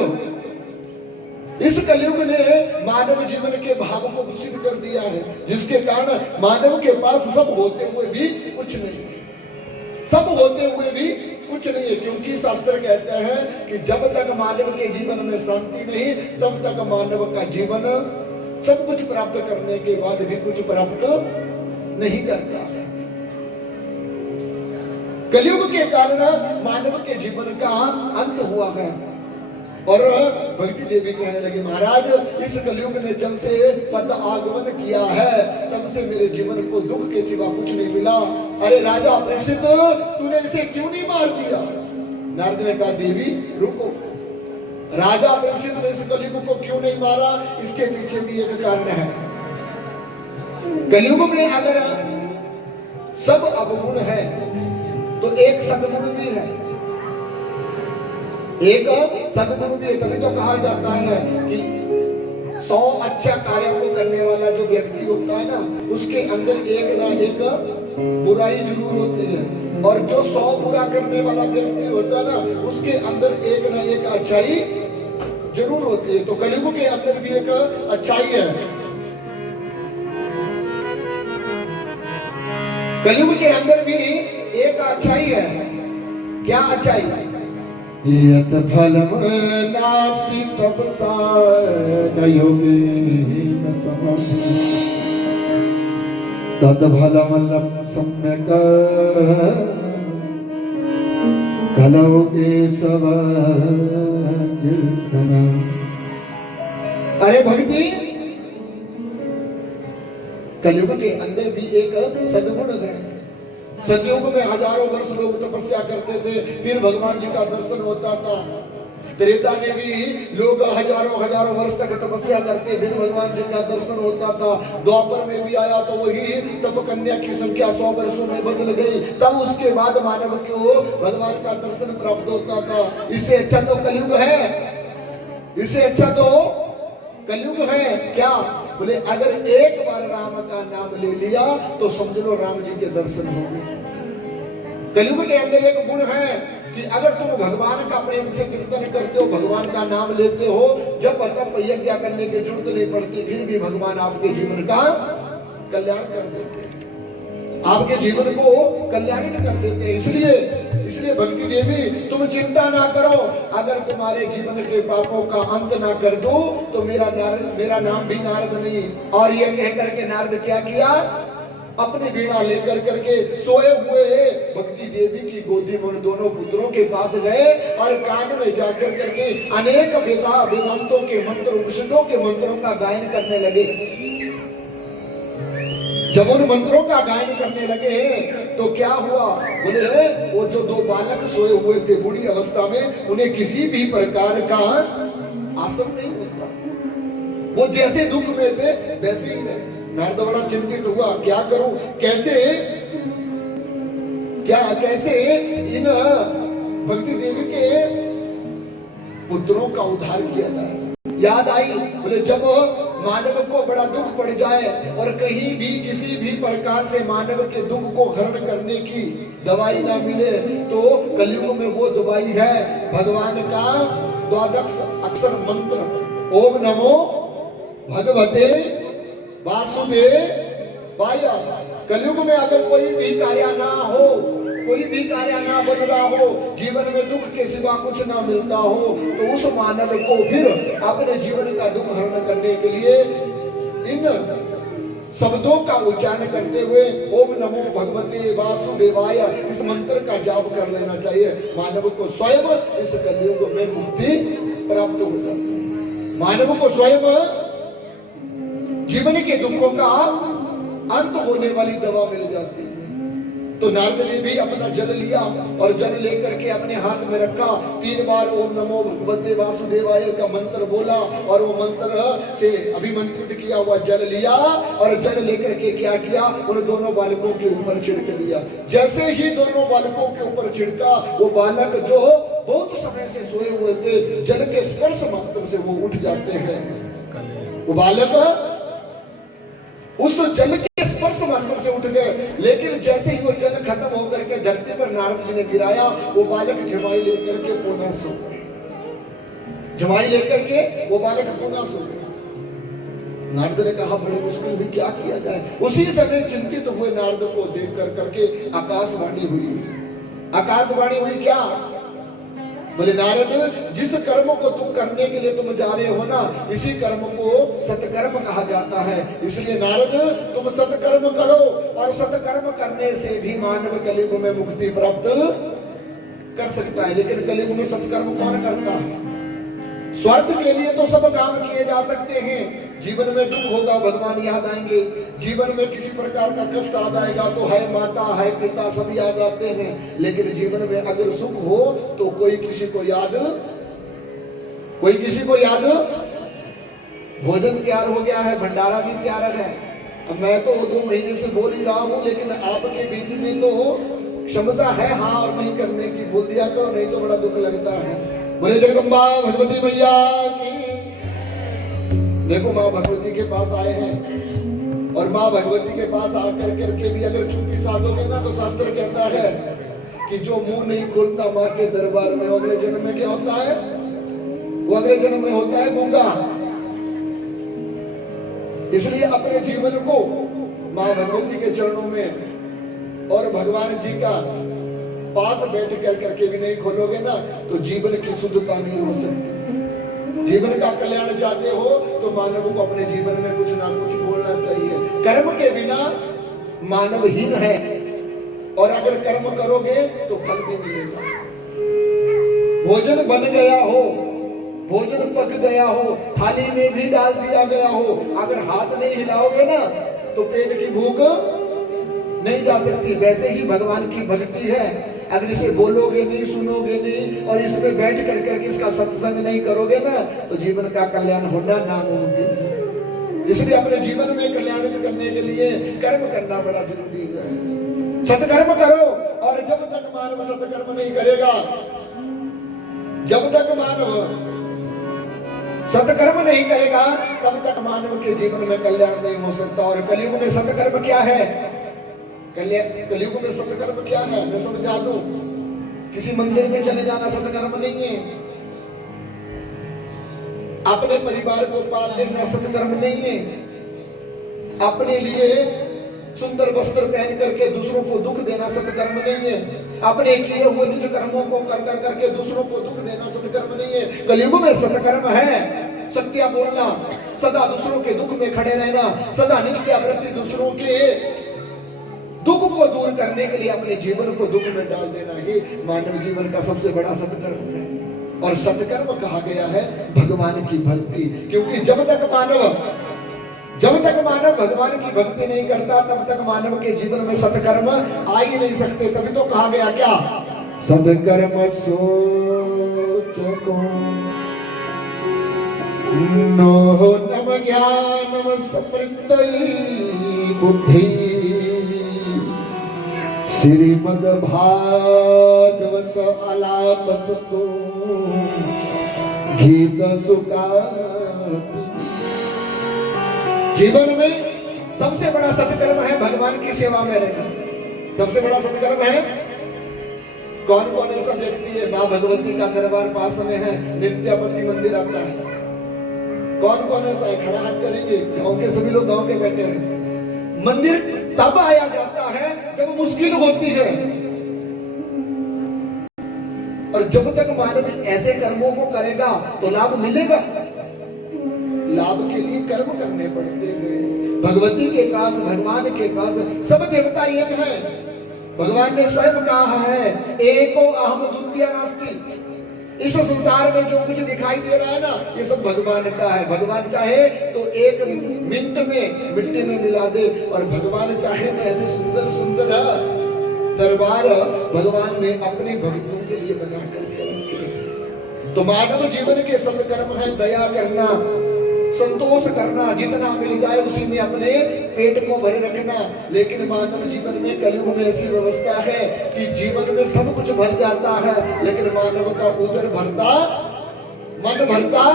इस कलयुग ने मानव जीवन के भाव को दूषित कर दिया है, जिसके कारण मानव के पास सब होते हुए भी कुछ नहीं है, सब होते हुए भी कुछ नहीं है। क्योंकि शास्त्र कहते हैं कि जब तक मानव के जीवन में शांति नहीं, तब तक मानव का जीवन सब कुछ प्राप्त करने के बाद भी कुछ प्राप्त नहीं करता है। कलयुग के कारण मानव के जीवन का अंत हुआ है। और भक्ति देवी कहने लगी महाराज इस कलयुग ने जब से पद आगमन किया है तब से मेरे जीवन को दुख के सिवा कुछ नहीं मिला। अरे राजा परीक्षित तूने इसे क्यों नहीं मार दिया? नारद ने कहा देवी रुको, राजा परीक्षित ने इस कलयुग को क्यों नहीं मारा? इसके पीछे भी एक कारण है। कलयुग में अगर सब अवगुण है तो एक सद्गुण भी है, एक सद्गुण भी है। तभी तो कहा जाता है कि 100 अच्छा कार्यों को करने वाला जो व्यक्ति होता है ना, उसके अंदर एक ना एक बुराई जरूर होती है, और जो 100 बुरा करने वाला व्यक्ति होता है ना, उसके अंदर एक ना एक अच्छाई जरूर होती है। तो कलयुग के अंदर भी एक अच्छाई है। कलयुग के अंदर भी एक अच्छाई है। क्या अच्छाई? यत् फलम नास्ति तपसा न योगेन समम् तद् फलमलं सम्यक् कलौ केशव कीर्तन। अरे भक्ति कलयुग के अंदर भी एक सद्गुण है। सतयुग में हजारों वर्ष लोग तपस्या करते थे, फिर भगवान जी का दर्शन होता था। त्रेता में भी लोग हजारों वर्ष तक तपस्या करते, फिर भगवान जी का दर्शन होता था। द्वापर में भी आया तो वही तप कन्या की संख्या 100 वर्षों में बदल गई, तब उसके बाद मानव को भगवान का दर्शन प्राप्त होता था। इससे अच्छा तो कलयुग है, इससे अच्छा तो कलयुग है। क्या बोले? अगर एक बार राम का नाम ले लिया तो समझ लो राम जी के दर्शन होंगे। कलयुग के अंदर एक गुण है कि अगर तुम भगवान का प्रेम से कीर्तन करते हो, भगवान का नाम लेते हो, जब तब यज्ञ करने की जरूरत नहीं पड़ती, फिर भी भगवान आपके जीवन का कल्याण कर देते हैं, आपके जीवन को कल्याणित कर देते हैं। इसलिए भक्ति देवी तुम चिंता ना करो, अगर तुम्हारे जीवन के पापों का अंत ना कर दो तो मेरा नाम भी नारद नहीं। और ये कह करके नारद क्या किया? अपनी वीणा लेकर करके सोए हुए भक्ति देवी की गोदी में उन दोनों पुत्रों के पास गए और कान में जाकर करके अनेक वेदांतों के मंत्र, उपनिषदों के मंत्रों का गायन करने लगे। जब उन मंत्रों का गायन करने लगे तो क्या हुआ? बोले वो जो 2 बालक सोए हुए थे बूढ़ी अवस्था में, उन्हें किसी भी प्रकार का आश्रम नहीं मिलता, वो जैसे दुख में थे वैसे ही रहे। नारद बड़ा चिंतित हुआ, क्या करूं, कैसे इन भक्ति देवी के पुत्रों का उद्धार किया जाए। याद आई, बोले जब मानव को बड़ा दुख पड़ जाए और कहीं भी किसी भी प्रकार से मानव के दुख को हरण करने की दवाई ना मिले, तो कलयुग में वो दवाई है भगवान का 12 अक्षर मंत्र, ओम नमो भगवते वासुदेवाय। कलयुग में अगर कोई भी कार्य ना हो, कोई भी कार्य ना बन रहा हो, जीवन में दुख के सिवा कुछ ना मिलता हो, तो उस मानव को फिर अपने जीवन का दुख हरण करने के लिए इन शब्दों का उच्चारण करते हुए ओम नमो भगवते वासुदेवाय इस मंत्र का जाप कर लेना चाहिए। मानव को स्वयं इस कलयुग में मुक्ति प्राप्त हो जाती है। मानव को स्वयं जीवन के दुखों का अंत होने वाली दवा मिल जाती है। तो नारद ने भी अपना जल लिया और जल लेकर के अपने हाथ में रखा, 3 बार ओम नमो भगवते वासुदेवाय का मंत्र बोला और वो मंत्र से अभिमंत्रित किया हुआ जल लिया और जल लेकर के क्या किया? उन दोनों बालकों के ऊपर छिड़क दिया। जैसे ही दोनों बालकों के ऊपर छिड़का, वो बालक जो बहुत समय से सोए हुए थे, जल के स्पर्श मात्र से वो उठ जाते हैं। वो बालक उस जल के स्पर्श मात्र से उठ गए, लेकिन जैसे ही वो जल खत्म होकर के धरती पर नारद जी ने गिराया, वो बालक जमाई लेकर के पुनः सो गया। जमाई लेकर के वो बालक पुनः सो गया। नारद ने कहा बड़े मुश्किल भी क्या किया जाए। उसी समय चिंतित हुए नारद को देख कर करके आकाशवाणी हुई। आकाशवाणी हुई क्या? बोले नारद, जिस कर्म को तुम करने के लिए तुम जा रहे हो ना, इसी कर्म को सत्कर्म कहा जाता है। इसलिए नारद तुम सत्कर्म करो, और सत्कर्म करने से भी मानव कलियुग में मुक्ति प्राप्त कर सकता है। लेकिन कलियुग में सत्कर्म कौन करता है? स्वार्थ के लिए तो सब काम किए जा सकते हैं। जीवन में दुख होगा, भगवान याद आएंगे। जीवन में किसी प्रकार का कष्ट आ जाएगा तो है माता है पिता सब याद आते हैं। लेकिन जीवन में अगर सुख हो तो कोई किसी को याद भोजन तैयार हो गया है, भंडारा भी तैयार है। अब मैं तो 2 महीने से बोल ही रहा हूं, लेकिन आपके बीच में तो क्षमता है हाँ और नहीं करने की। बोल दिया करो, नहीं तो बड़ा दुख लगता है। बोले जगदम्बा भगवती मैया की। देखो माँ भगवती के पास आए हैं, और माँ भगवती के पास आकर करके भी अगर चुप्पी साधोगे ना तो शास्त्र कहता है कि जो मुंह नहीं खोलता माँ के दरबार में, अगले जन्म में क्या होता है? वो अगले जन्म में होता है गूंगा। इसलिए अपने जीवन को माँ भगवती के चरणों में और भगवान जी का पास बैठ कर करके भी नहीं खोलोगे ना तो जीवन की शुद्धता नहीं हो सकती। जीवन का कल्याण चाहते हो तो मानव को अपने जीवन में कुछ ना कुछ बोलना चाहिए। कर्म के बिना मानवहीन है, और अगर कर्म करोगे तो फल भी मिलेगा। भोजन बन गया हो, भोजन पक गया हो, थाली में भी डाल दिया गया हो, अगर हाथ नहीं हिलाओगे ना तो पेट की भूख नहीं जा सकती। वैसे ही भगवान की भक्ति है, अगर इसे बोलोगे नहीं, सुनोगे नहीं, और इसमें बैठ कर करके इसका सत्संग नहीं करोगे ना तो जीवन का कल्याण होना नामुमकिन। इसलिए अपने जीवन में कल्याणित करने के लिए कर्म करना बड़ा जरूरी है। सत्कर्म करो, और जब तक मानव सत्कर्म नहीं करेगा, जब तक मानव सत्कर्म नहीं करेगा, तब तक मानव के जीवन में कल्याण नहीं हो सकता। और कलयुग में सत्कर्म क्या है? कलयुग में सत्कर्म क्या है मैं समझा दूं। किसी मंदिर में चले जाना सत्कर्म नहीं है। अपने परिवार को पाल लेना सत्कर्म नहीं है। अपने लिए सुंदर वस्त्र पहन करके दूसरों को दुख देना सत्कर्म नहीं है। अपने किए हुए निज कर्मों को कर कर करके दूसरों को दुख देना सत्कर्म नहीं है। कलयुग में सत्कर्म है सत्य बोलना, सदा दूसरों के दुख में खड़े रहना, सदा नित्य प्रति दूसरों के दुख को दूर करने के लिए अपने जीवन को दुख में डाल देना ही मानव जीवन का सबसे बड़ा सत्कर्म है। और सत्कर्म कहा गया है भगवान की भक्ति, क्योंकि जब तक मानव भगवान की भक्ति नहीं करता तब तक मानव के जीवन में सत्कर्म आ ही नहीं सकते। तभी तो कहा गया क्या? सत्कर्म सोचो नो नम ज्ञानम समृद्धि बुद्धि श्रीमद् भागवत आलापसतो गीत सुखाति। जीवन में सबसे बड़ा सत्कर्म है भगवान की सेवा में रहना। सबसे बड़ा सत्कर्म है। कौन कौन ऐसा व्यक्ति है माँ भगवती का दरबार पास में है, नित्यापति मंदिर आता है? कौन कौन ऐसा है? खड़ा हाथ करेंगे। गांव के सभी लोग गांव के बैठे हैं। मंदिर तब आया जाता है जब मुश्किल होती है, और जब तक मानव ऐसे कर्मों को करेगा तो लाभ मिलेगा। लाभ के लिए कर्म करने पड़ते हैं। भगवती के पास, भगवान के पास सब देवता एक है। भगवान ने स्वयं कहा है एको अहम द्वितीय नास्ति। इस संसार में जो कुछ दिखाई दे रहा है ना ये सब भगवान का है। भगवान चाहे तो एक मिनट में मिट्टी में मिला दे, और भगवान चाहे तो ऐसे सुंदर सुंदर दरबार भगवान ने अपने भक्तों के लिए बना कर। तो मानव जीवन के सत्कर्म है दया करना, संतोष करना, जितना मिल जाए उसी में अपने पेट को भरे रखना। लेकिन मानव जीवन में कलयुग में ऐसी व्यवस्था है कि जीवन में सब कुछ भर जाता है, लेकिन मानव का उदर भरता, मन भरता,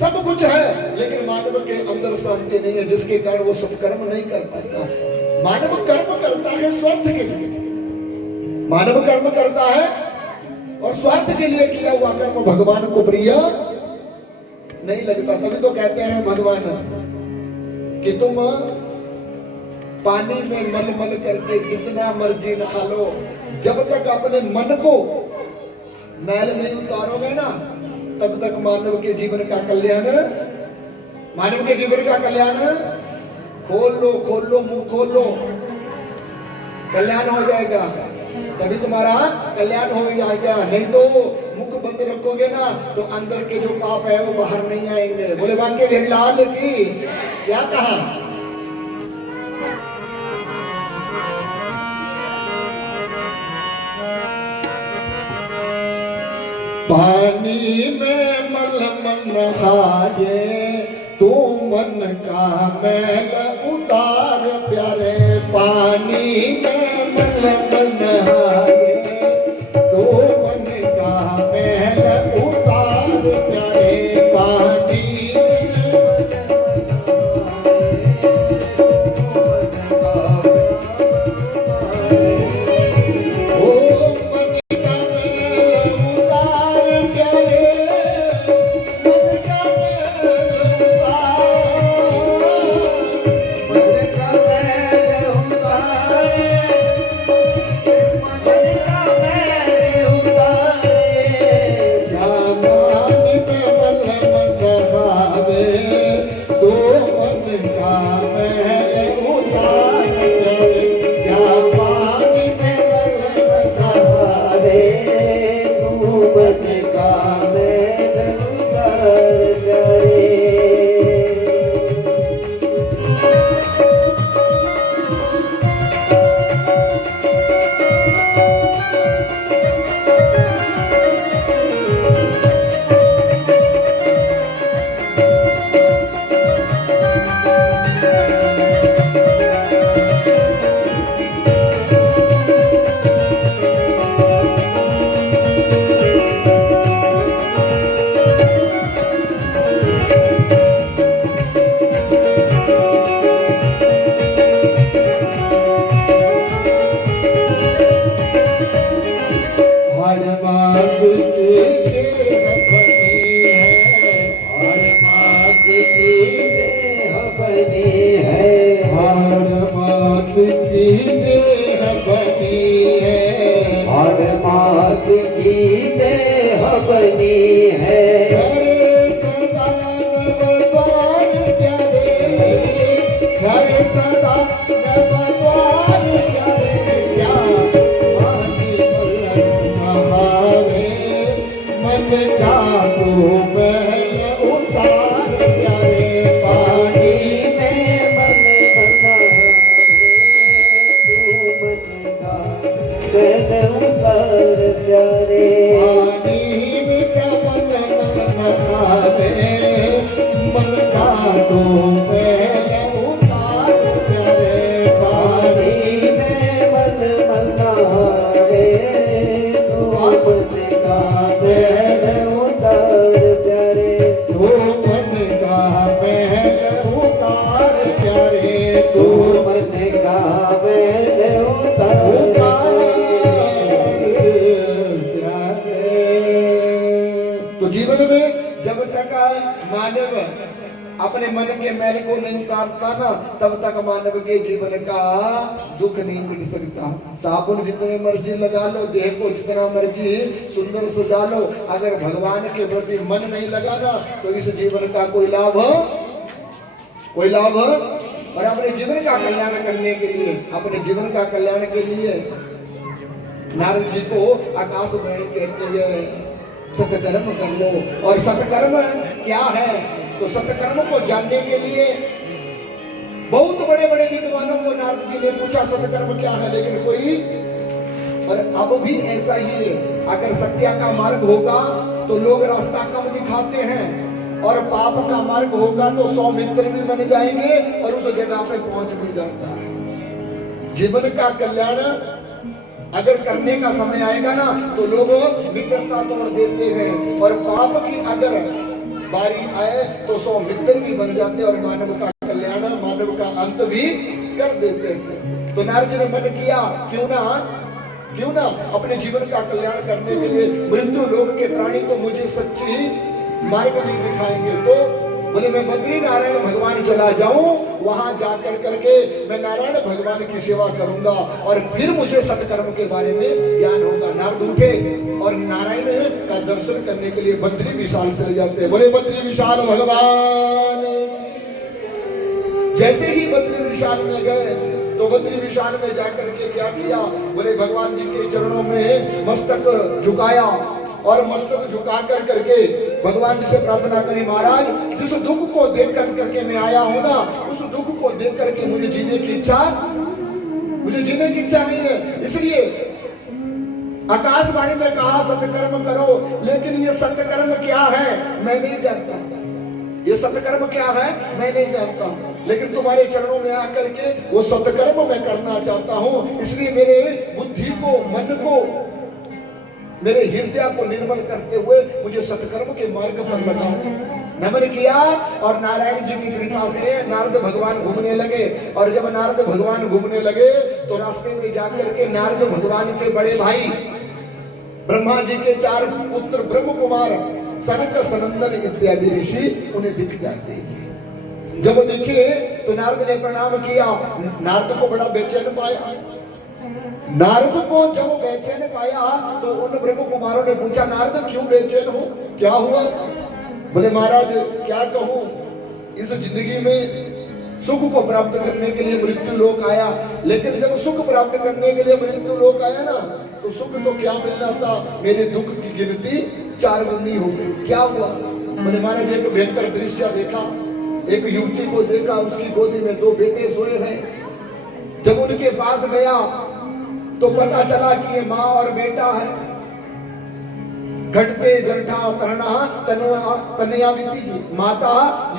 सब कुछ है, लेकिन मानव के अंदर शांति नहीं है, जिसके कारण वो सत्कर्म नहीं कर पाता। मानव कर्म करता है स्वार्थ के लिए, मानव कर्म करता है और स्वार्थ के लिए किया हुआ कर्म भगवान को प्रिय नहीं लगता। तभी तो कहते हैं भगवान कि तुम पानी में मल मल करके जितना मर्जी नहा लो, जब तक अपने मन को मैल नहीं उतारोगे ना, तब तक मानव के जीवन का कल्याण, मानव के जीवन का कल्याण खोल लो मुंह खोल लो, कल्याण हो जाएगा। तभी तुम्हारा कल्याण हो जाएगा। नहीं तो मुख बंद रखोगे ना तो अंदर के जो पाप है वो बाहर नहीं आएंगे। बोले बांके बिहारीलाल की क्या कहा? पानी में मल मन नहाए, तू मन का मैल उतार प्यारे। पानी में मल मन नहाए, तू मन का मैल उतार प्यारे। पानी अपने मन के मैल को नहीं उतारता ना, तब तक मानव के जीवन का दुख नहीं मिट सकता। साबुन जितने मर्जी लगा लो, देह को जितना मर्जी सुंदर सजा लो, अगर भगवान के प्रति मन नहीं लगाना तो इस जीवन का कोई लाभ और अपने जीवन का कल्याण करने के लिए, अपने जीवन का कल्याण के लिए नारद जी को आकाश में कहते हैं सत्कर्म कर लो। और सत्कर्म क्या है? तो सत्कर्म को जानने के लिए बहुत बड़े बड़े विद्वानों को नारद जी ने पूछा सत्कर्म क्या है, लेकिन कोई, और अब भी ऐसा ही है। अगर सत्या का मार्ग होगा तो लोग रास्ता कम दिखाते हैं, और पाप का मार्ग होगा तो 100 मित्र भी बन जाएंगे और उस जगह पे पहुंच भी जाता है। जीवन का कल्याण अगर करने का समय आएगा ना तो लोग मित्रता तोड़ देते हैं, और पाप की अगर बारी आए तो 100 मित्र भी बन जाते और मानव का कल्याण, मानव का अंत भी कर देते हैं। तो नारद जी ने मन किया क्यों ना क्यों ना अपने जीवन का कल्याण करने के लिए मृत्यु लोक के प्राणी तो मुझे सच्ची मार्ग नहीं दिखाएंगे, तो बोले मैं बद्री नारायण भगवान चला जाऊं, वहां जाकर करके मैं नारायण भगवान की सेवा करूंगा और फिर मुझे सत्कर्म के बारे में ज्ञान होगा। नारद उठे और नारायण का दर्शन करने के लिए बद्री विशाल चले जाते हैं। बोले बद्री विशाल भगवान। जैसे ही बद्री विशाल में गए तो बद्री विशाल में जाकर के क्या किया, बोले भगवान जी के चरणों में मस्तक झुकाया और मस्तक झुका कर करके भगवान जी से प्रार्थना करी, महाराज जिस दुख को देख कर करके मैं आया हूं ना, उस दुख को देख करके मुझे जीने की इच्छा नहीं है। इसलिए आकाशवाणी ने कहा सत्कर्म करो, लेकिन ये सत्कर्म क्या है मैं नहीं जानता। ये सत्कर्म क्या है मैं नहीं जानता, लेकिन तुम्हारे चरणों में आकर के वो सत्कर्म मैं करना चाहता हूं। इसलिए मेरे बुद्धि को, मन को, मेरे हृदय को निर्मल करते हुए मुझे सत्कर्म के मार्ग पर लगाओ। नमन किया और नारायण जी की कृपा से नारद भगवान घूमने लगे। और जब नारद भगवान घूमने लगे तो रास्ते में जाकर के नारद भगवान के बड़े भाई ब्रह्मा जी के 4 पुत्र ब्रह्म कुमार सनक सनंदन इत्यादि ऋषि उन्हें दिख जाते हैं। जब दिखे तो नारद ने प्रणाम किया। नारद को बड़ा बेचैन पाया। नारद को जब बेचैन पाया तो उन ब्रह्म कुमारों ने पूछा, नारद क्यों बेचैन हो, क्या हुआ? बोले महाराज क्या कहूं, इस जिंदगी में सुख को प्राप्त करने के लिए मृत्यु लोक आया, लेकिन जब सुख प्राप्त करने के लिए मृत्यु लोक आया ना तो सुख तो क्या मिलना था, मेरे दुख की गिनती 4 गुनी हो गई। क्या हुआ? बोले महाराज एक भयंकर दृश्य देखा। एक युवती को देखा, उसकी गोदी में 2 बेटे सोए हैं। जब उनके पास गया तो पता चला कि ये माँ और बेटा है। घटते जंठा तरणा तनयाविति, माता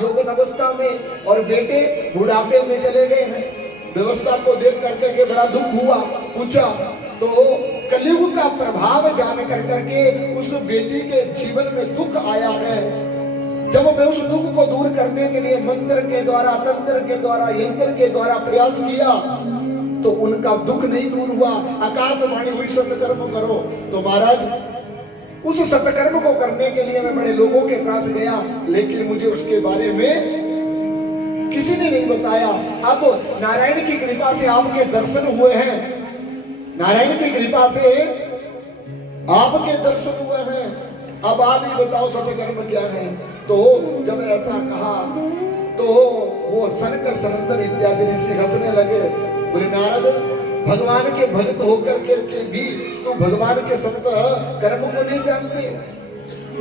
यौवन अवस्था में और बेटे बुढ़ापे में चले गए हैं। व्यवस्था को देख करके के बड़ा दुख हुआ। पूछा तो कलयुग का प्रभाव जान कर करके उस बेटी के जीवन में दुख आया है। जब मैं उस दुख को दूर करने के लिए मंत्र के द्वारा, तंत्र के द्वारा, यंत्र के द्वारा प्रयास किया तो उनका दुख नहीं दूर हुआ। आकाशवाणी हुई सत्कर्म करो। तो महाराज उस सत्कर्म को करने के लिए मैं बड़े लोगों के पास गया, लेकिन मुझे उसके बारे में किसी ने नहीं बताया। अब नारायण की कृपा से आपके दर्शन हुए हैं, नारायण की कृपा से आपके दर्शन हुए हैं, अब आप ही बताओ सत्कर्म क्या है। तो जब ऐसा कहा तो वो सनक सनंदन इत्यादि ऋषि हंसने लगे। बोले नारद भगवान के भक्त होकर के भी तो भगवान के सत कर्म को नहीं जानते।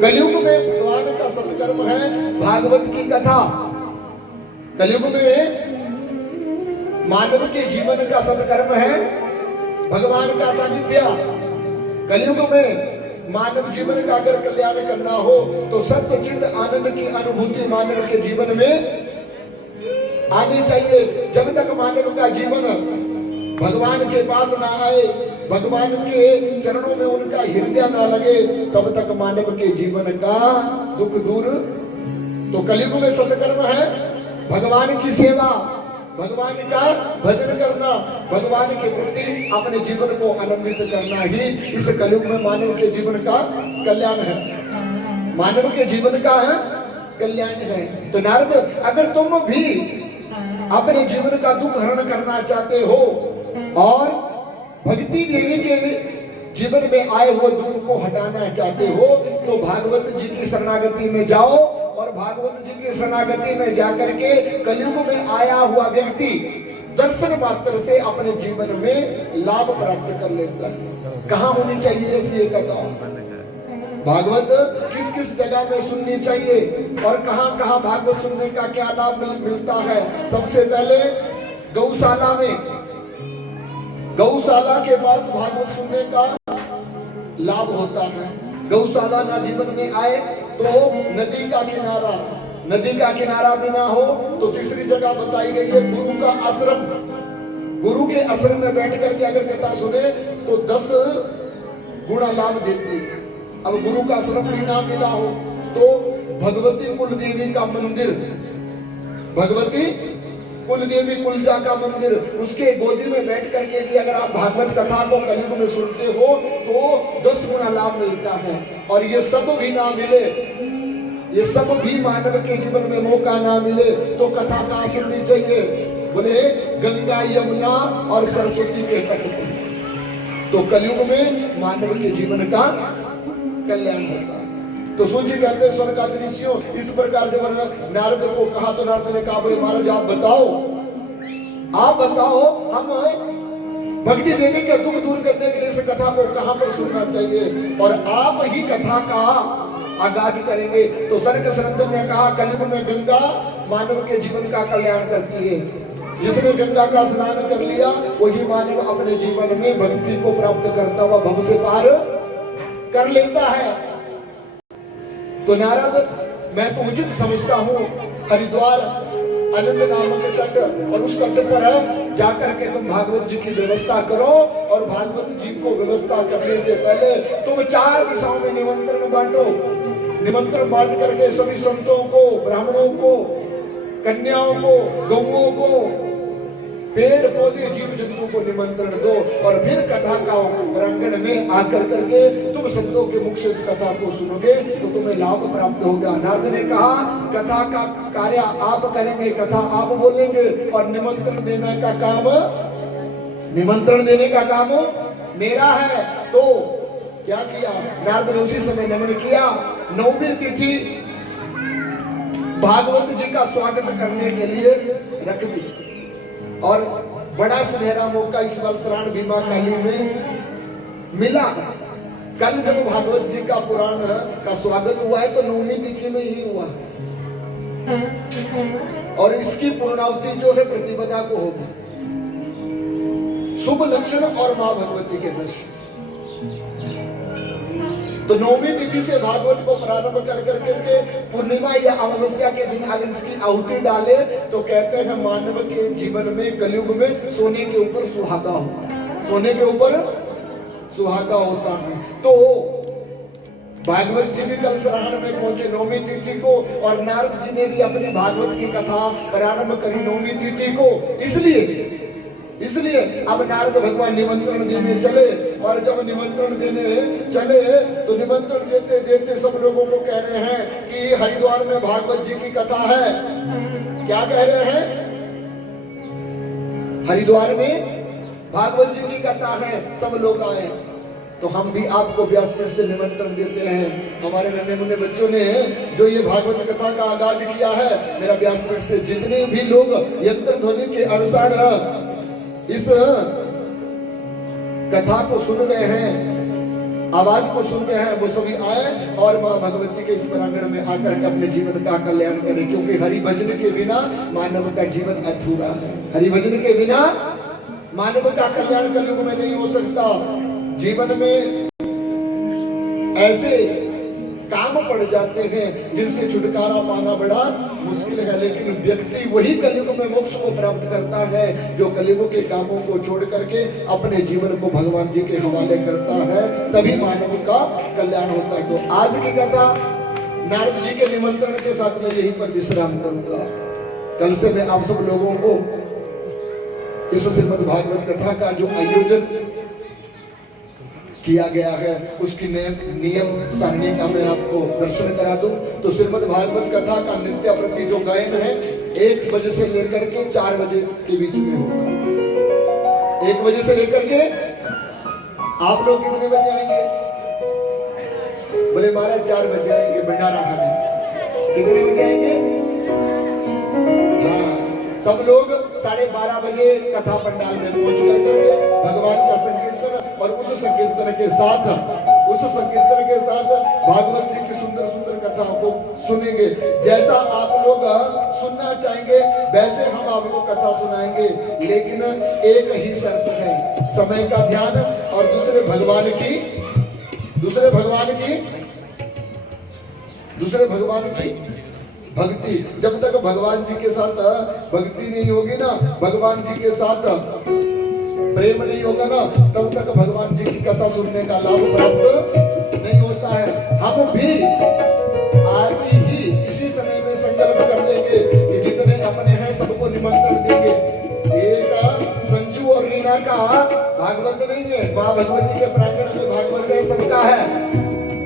कलयुग में भगवान का सत्कर्म है भागवत की कथा। कलयुग में मानव के जीवन का सत्कर्म है भगवान का सानिध्य। कलयुग में मानव जीवन का अगर कल्याण करना हो तो सत्य चित्त आनंद की अनुभूति मानव के जीवन में आनी चाहिए। जब तक मानव का जीवन भगवान के पास ना आए, भगवान के चरणों में उनका हृदय ना लगे, तब तक मानव के जीवन का दुख दूर। तो कलयुग में सत्कर्म है भगवान की सेवा, भगवान का भजन करना, भगवान के प्रति अपने जीवन को आनंदित करना ही इस कलयुग में मानव के जीवन का कल्याण है, मानव के जीवन का कल्याण है। तो नारद अगर तुम भी अपने जीवन का दुख हरण करना चाहते हो और भक्ति देवी के जीवन में आए हुए दुख को हटाना चाहते हो तो भागवत जी की शरणागति में जाओ और भागवत जी की शरणागति में जाकर के कलयुग में आया हुआ व्यक्ति दर्शन मात्र से अपने जीवन में लाभ प्राप्त कर लेता है। कहाँ होनी चाहिए ऐसी एक कथा? भागवत किस किस जगह में सुननी चाहिए और कहाँ कहाँ भागवत सुनने का क्या लाभ मिलता है? सबसे पहले गौशाला में, गौशाला के पास भागवत सुनने का लाभ होता है। गौशाला ना जीवन में आए तो नदी का किनारा, नदी का किनारा भी ना हो तो तीसरी जगह बताई गई है गुरु का आश्रम। गुरु के आश्रम में बैठ करके अगर कथा सुने तो 10 गुना लाभ देती है। अब गुरु का आश्रम भी ना मिला हो तो भगवती कुल देवी का मंदिर, भगवती कुल देवी कुलजा का मंदिर, उसके गोदी में बैठ करके भी अगर आप भागवत कथा को कलयुग में सुनते हो तो 10 गुना लाभ मिलता है। और ये सब भी ना मिले, ये सब भी मानव के जीवन में मौका ना मिले तो कथा कहाँ सुननी चाहिए? बोले गंगा यमुना और सरस्वती के तट पर। तो कलयुग में मानव के जीवन का कल्याण होगा। तो सूर्य कहते हैं स्वर्ग आदि ऋषियों, इस प्रकार जब नारद को कहा तो नारद ने कहा, बोले महाराज आप बताओ हम भक्ति देवी के दुख दूर करने के लिए इस कथा को कहां पर सुनना चाहिए? और आप ही कथा का आगाज करेंगे। तो सर्ग सनंदन ने कहा कलयुग में गंगा मानव के जीवन का कल्याण करती है। जिसने गंगा का स्नान कर लिया वही मानव अपने जीवन में भक्ति को प्राप्त करता हुआ भव से पार कर लेता है। तो नारद मैं तो उचित समझता हूँ हरिद्वार अनंत नामक तट, और उस तट पर जाकर के तुम भागवत जी की व्यवस्था करो। और भागवत जी को व्यवस्था करने से पहले तुम 4 दिशाओं में निमंत्रण बांटो। निमंत्रण बांट करके सभी संतों को, ब्राह्मणों को, कन्याओं को, गौओं को, पेड़ पौधे जीव जंतु को निमंत्रण दो। और फिर कथा का प्रांगण में आकर करके तुम संतों के मुख से इस कथा को सुनोगे तो तुम्हें लाभ प्राप्त होगा। नारद ने कहा कथा का कार्य आप करेंगे, कथा आप बोलेंगे, और निमंत्रण देने का काम मेरा है। तो क्या किया नारद ने? उसी समय नमन किया। 9वीं तिथि भागवत जी का स्वागत करने के लिए रख दी। और बड़ा सुनहरा मौका इस बार श्रावण बीमा काली में मिला। कल जब भागवत जी का पुराण का स्वागत हुआ है तो 9वीं तिथि में ही हुआ, और इसकी पूर्णावधि जो है प्रतिपदा को होगी। शुभ लक्षण और मां भगवती के दर्शन। तो 9वीं तिथि से भागवत को प्रारंभ कर करके पूर्णिमा या अमावस्या के दिन अगर इसकी आहुति डाले तो कहते हैं मानव के जीवन में कलयुग में सोने के ऊपर सुहागा होता है, सोने के ऊपर सुहागा होता है। तो भागवत जी भी कल श्रावण में पहुंचे 9वीं तिथि को, और नारद जी ने भी अपनी भागवत की कथा प्रारंभ करी 9वीं तिथि को। इसलिए अब नारद भगवान निमंत्रण देने चले। और जब निमंत्रण देने चले तो निमंत्रण देते देते सब लोगों को कह रहे हैं कि हरिद्वार में भागवत जी की कथा है। क्या कह रहे हैं? हरिद्वार में भागवत जी की कथा है, सब लोग आए। तो हम भी आपको व्यासपीठ से निमंत्रण देते हैं। हमारे नन्हे मुन्ने बच्चों ने जो ये भागवत कथा का आगाज किया है, मेरा व्यासपीठ से जितने भी लोग यंत्र ध्वनि के अनुसार इस कथा को सुन रहे हैं, आवाज को सुन रहे हैं, वो सभी आए और मां भगवती के इस प्रांगण में आकर के अपने जीवन का कल्याण करें। क्योंकि हरि भजन के बिना मानव का जीवन अधूरा है। हरि भजन के बिना मानव का कल्याण कलयुग में नहीं हो सकता। जीवन में ऐसे काम पड़ जाते हैं जिनसे छुटकारा पाना बड़ा मुश्किल है, लेकिन व्यक्ति वही कलयुग में मोक्ष को प्राप्त करता है जो कलयुग के कामों को छोड़ करके अपने जीवन को भगवान जी के हवाले करता है, तभी मानव का कल्याण होता है। तो आज की कथा नारद जी के निमंत्रण के साथ में यहीं पर विश्राम करूंगा। कल से मैं आप सब लोगों को इस श्रीमद् भागवत कथा का जो आयोजन किया गया है उसकी नियम सारणी का मैं आपको दर्शन करा दूं। तो श्रीमद् भागवत कथा का नित्य प्रति जो गायन है 1 बजे से लेकर के 4 बजे के बीच में होगा। 1 बजे से लेकर के आप लोग कितने बजे आएंगे? बोले महाराज 4 बजे आएंगे भंडारा खाने। कितने बजे आएंगे? हाँ, सब लोग 12:30 बजे कथा पंडाल में पहुंच करके भगवान का संकीर्तन और उस संकीर्तन के साथ भागवत जी की सुंदर सुंदर कथाओं को सुनेंगे। जैसा आप लोग सुनना चाहेंगे वैसे हम आपको कथा सुनाएंगे, लेकिन एक ही शर्त है, समय का ध्यान और दूसरे भगवान की भक्ति। जब तक भगवान जी के साथ भक्ति नहीं होगी ना, भगवान जी के साथ प्रेम नहीं होगा ना, तब तक भगवान जी की कथा सुनने का लाभ प्राप्त नहीं होता है। हम भी आज ही इसी समय में संकल्प कर लेंगे कि जितने अपने हैं सबको निमंत्रण देंगे। का भागवत नहीं है, माँ भगवती के प्रांगण में भागवत है सबका है।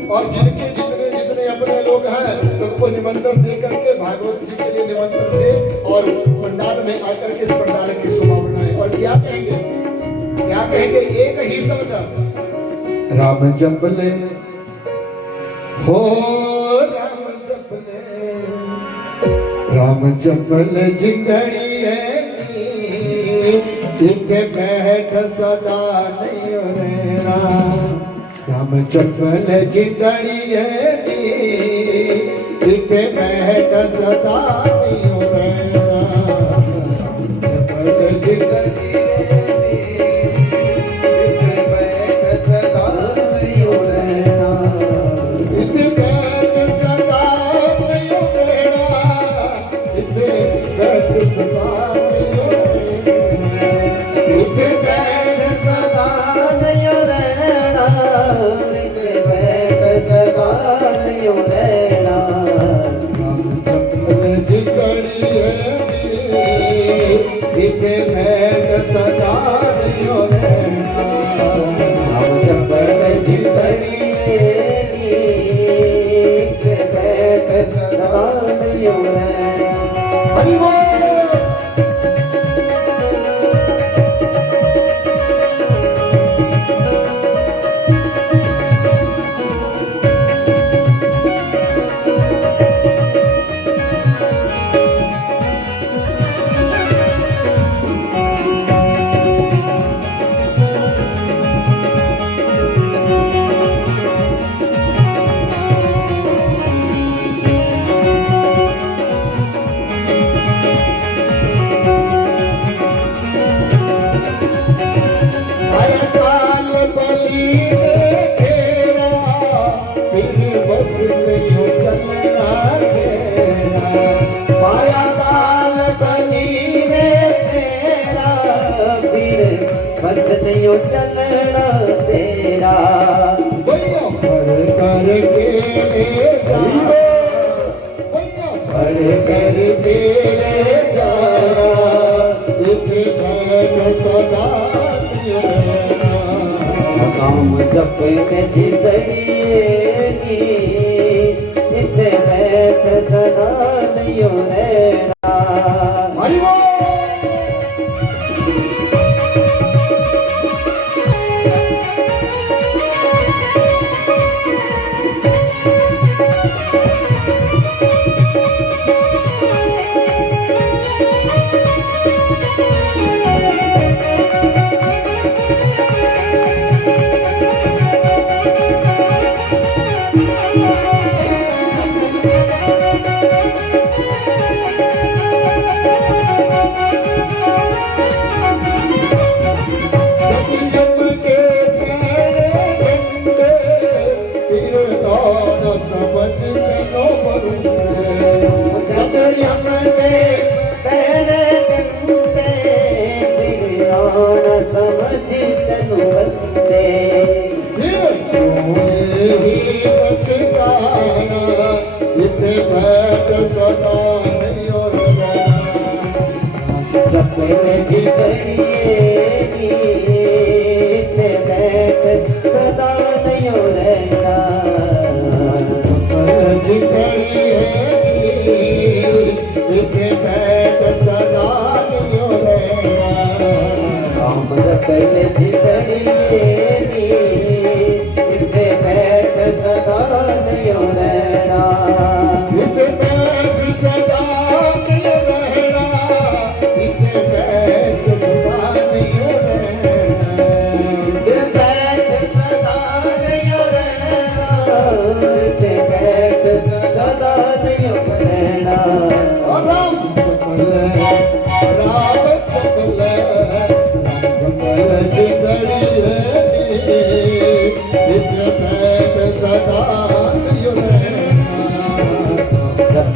और जिनके जितने जितने अपने लोग हैं सबको निमंत्रण दे करके भागवत जी के लिए निमंत्रण दे और पंडाल में आकर के इस पंडाल की शोभा बढ़ाए। और क्या कहेंगे, क्या कहेंगे, एक ही शब्द, राम जपले हो राम जपले, राम जपले जिंदड़ी है इनके बैठ सदा नहीं रहना, राम जपले जिंदड़ी है इनके बैठ सदा नहीं रहना, जपले जिंदड़ी चलना तेरा पढ़ कर के ले जा, पढ़ कर के ले जा, सदा काम जप में जिंदड़ी इतने बैठ सदा नहीं रहना।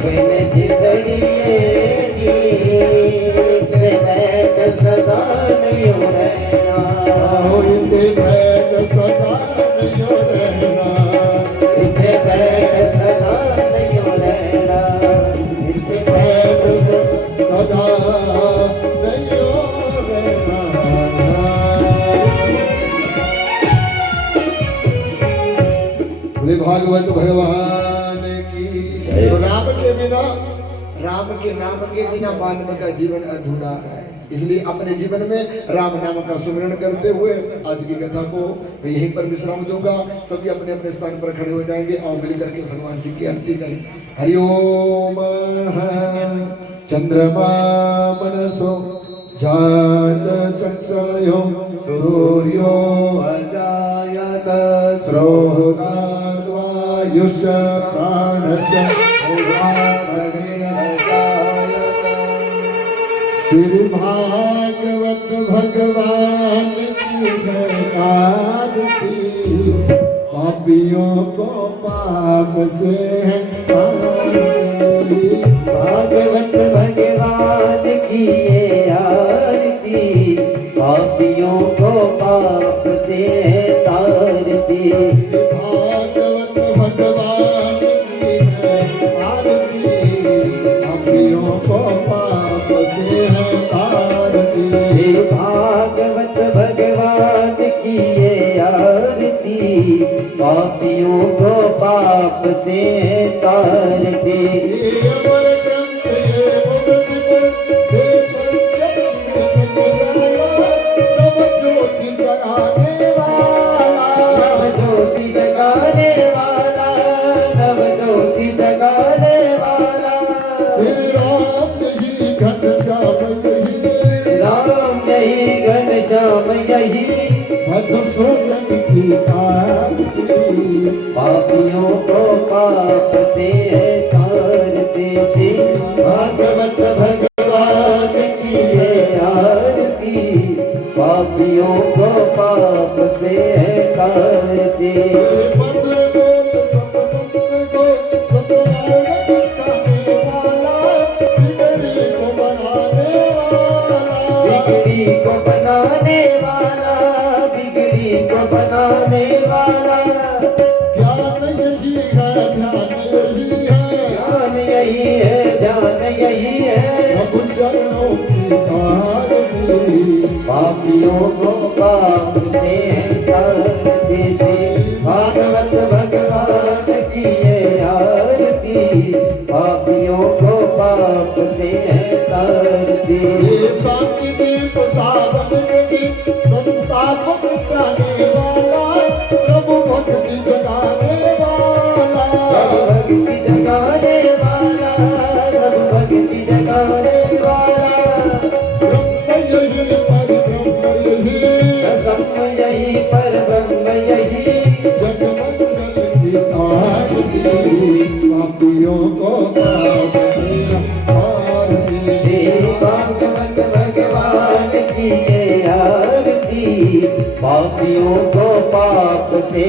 पहले जिंदड़ी इतने बैठ सदा नहीं रहना, इतने बैठ सदा नहीं रहना, इतने बैठ सदा नहीं रहना, इतने बैठ सदा नहीं रहना, इतने बैठ सदा नहीं रहना। राम सदा नहीं रहना। भागवत भगवान की जय। तो राम के नाम के बिना मानव का जीवन अधूरा है। इसलिए अपने जीवन में राम नाम का सुमिरन करते हुए आज की कथा को मैं यहीं पर विश्राम दूंगा। सभी अपने अपने स्थान पर खड़े हो जाएंगे और मिलकर के भगवान जी की आरती करें। हरिओम चंद्रमा मनसो जात चक्षयो सूर्यो अजायत स्रोगाद्वायुष प्राणस्य श्री भागवत भगवान की आरती पापियों को पाप से है भागवत भगवान की ये आरती पापियों को पाप से तारती। भागवत भगवान की आरती पापियों को पाप से है तारती। श्री भागवत भगवान की ये आरती पापियों को पाप से तारती। ये अमर ग्रंथ ये ज्योति जगाने वाला ज्योति जगाने वाला नव ज्योति जगाने वाला श्री राम जी घनश्याम यही राम यही घनश्याम यही मधुसूदन की आरती पापियों को पाप से तारते। श्री भागवत भगवान की ये आरती पापियों को पाप से तारते। बिगड़ी को बनाने वाला बिगड़ी को बनाने वाला ज्ञान यही है ध्यान यही है ध्यान यही है ध्यान यही है प्रभु चरणों की आरती पापियों को पाप से तारते। श्री भागवत भगवान की ये आरती पापियों को पाप से तारते। ये साथी दीप सावन दीप संताप मिटाने वाला प्रभु भक्ति जगाने वाला भक्ति जगाने वाला सब भक्ति जगाने वाला ब्रह्म यही पर ब्रह्म यही जगमंगल की आरती पापियों को पाप से आरती। श्री भागवत भगवान की ये आरती पापियों को पाप से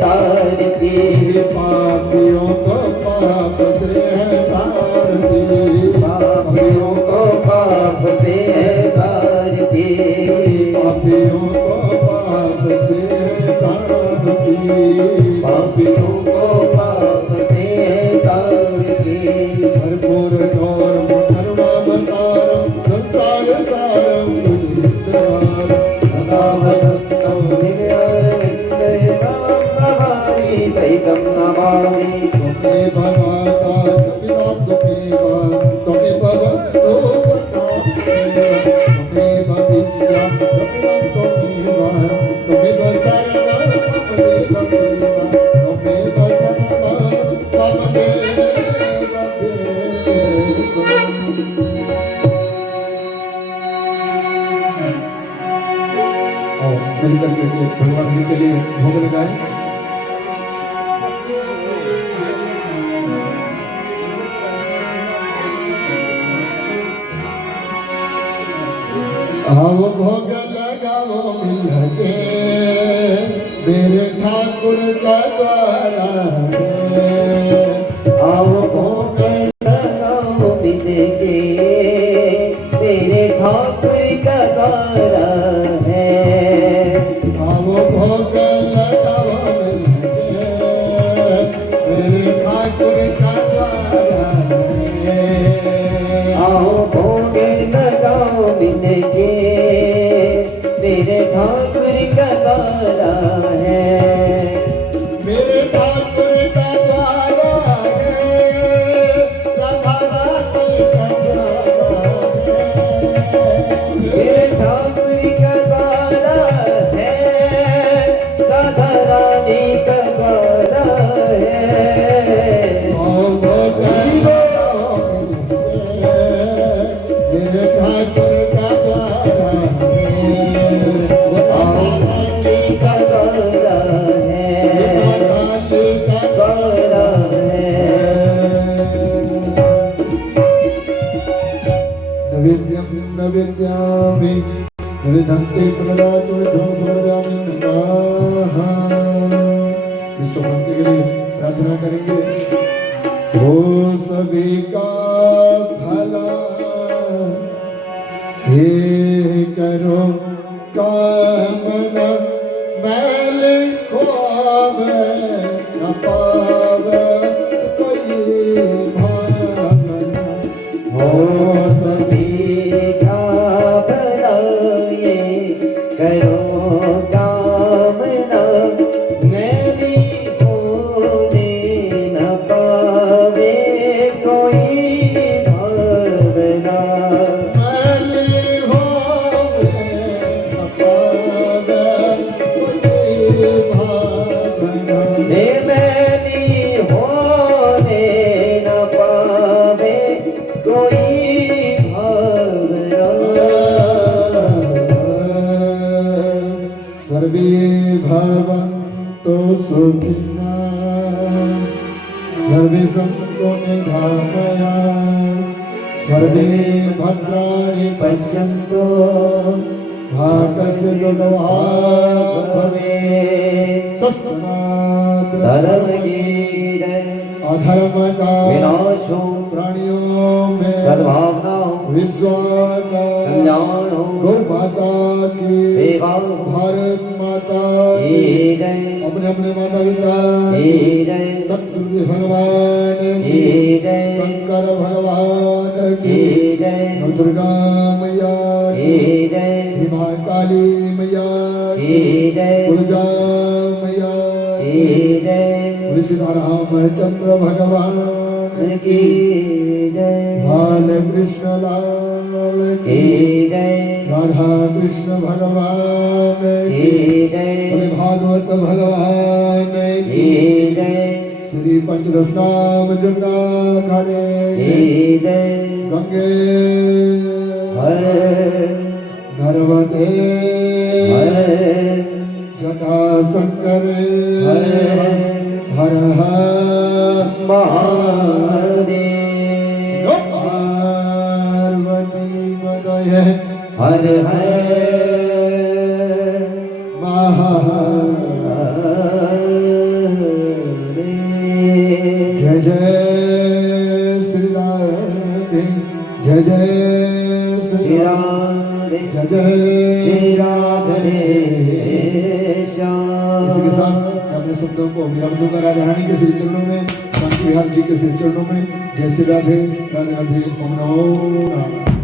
तारती। पापियों को पाप से तारती पापियों को पाप से तारती। पापियों को पाप से तारती पापियों को पाप से तारती। भरपूर गौर धर्मावतारम संसार सारम सदा वसंतम दिव्यारविंदनामानि सहितं नमामि। तुमे भवाता कपिता तुमे भवतो तुमे भविद्या तुमे बसरणं तुमे मिलकर के भगवान जी के लिए भोग लगाए। आओ भोग लगाओ मिलके मेरे ठाकुर का द्वारा है। आओ भोग लगाओ मिलके तेरे ठाकुर का द्वारा है। आओ भोग लगाओ मिलके मेरे ठाकुर का द्वारा है। आओ भोग लगाओ मिलके मेरे ठाकुर का द्वारा है। मेरे ठाकुर विधंते पुनराचुर धर्म समझामी नमः। विश्व शांति के लिए प्रार्थना करेंगे। हो सभी का भला हे करो कामना मैल खोवे न पावे कोई भावना। हो सभी का भला ये करो कामना मेरी होने न पावे कोई भावना। मैल होवे न पावे कोई भावना। हे मैली होने न पावे कोई भावना। सर्वे भवन्तु सुखिनः सर्वे सन्तु निरामयाः सर्वे भद्राणि पश्यन्तु मा कश्चित् दुःखभाग् भवेत्। तस्मात् धर्म की अधर्म का विनाशो प्राणियों में सद्भावनाओं विश्व का कल्याण हो। गौ माता की सेवा भारत माता की की जय अपने अपने माता पिता की जय सतगुरु भगवान की की जय शंकर भगवान की की जय नौ दुर्गा मैया की जय हिमा काली मैया की जय दुर्गा मैया की जय श्रीरामचंद्र भगवान की जय बाल कृष्ण लाल की की जय राधा कृष्ण भगवान की की जय भागवत भगवान की की जय श्री पंचदश नाम जंगा खड़े की जय गंगे हर नर्मदे हर जटा शंकर हर महादेव पार्वती मदय हर हर जय जय श्री राधे जय जय श्री राधे जय जय श्री राधे इसके साथ मैं अपने शब्दों को विराम दूंगा। राधा रानी के श्री चरणों में, शांति विहार जी के श्री चरणों में। जय श्री राधे राधे राधे। ओम नमो नारायण।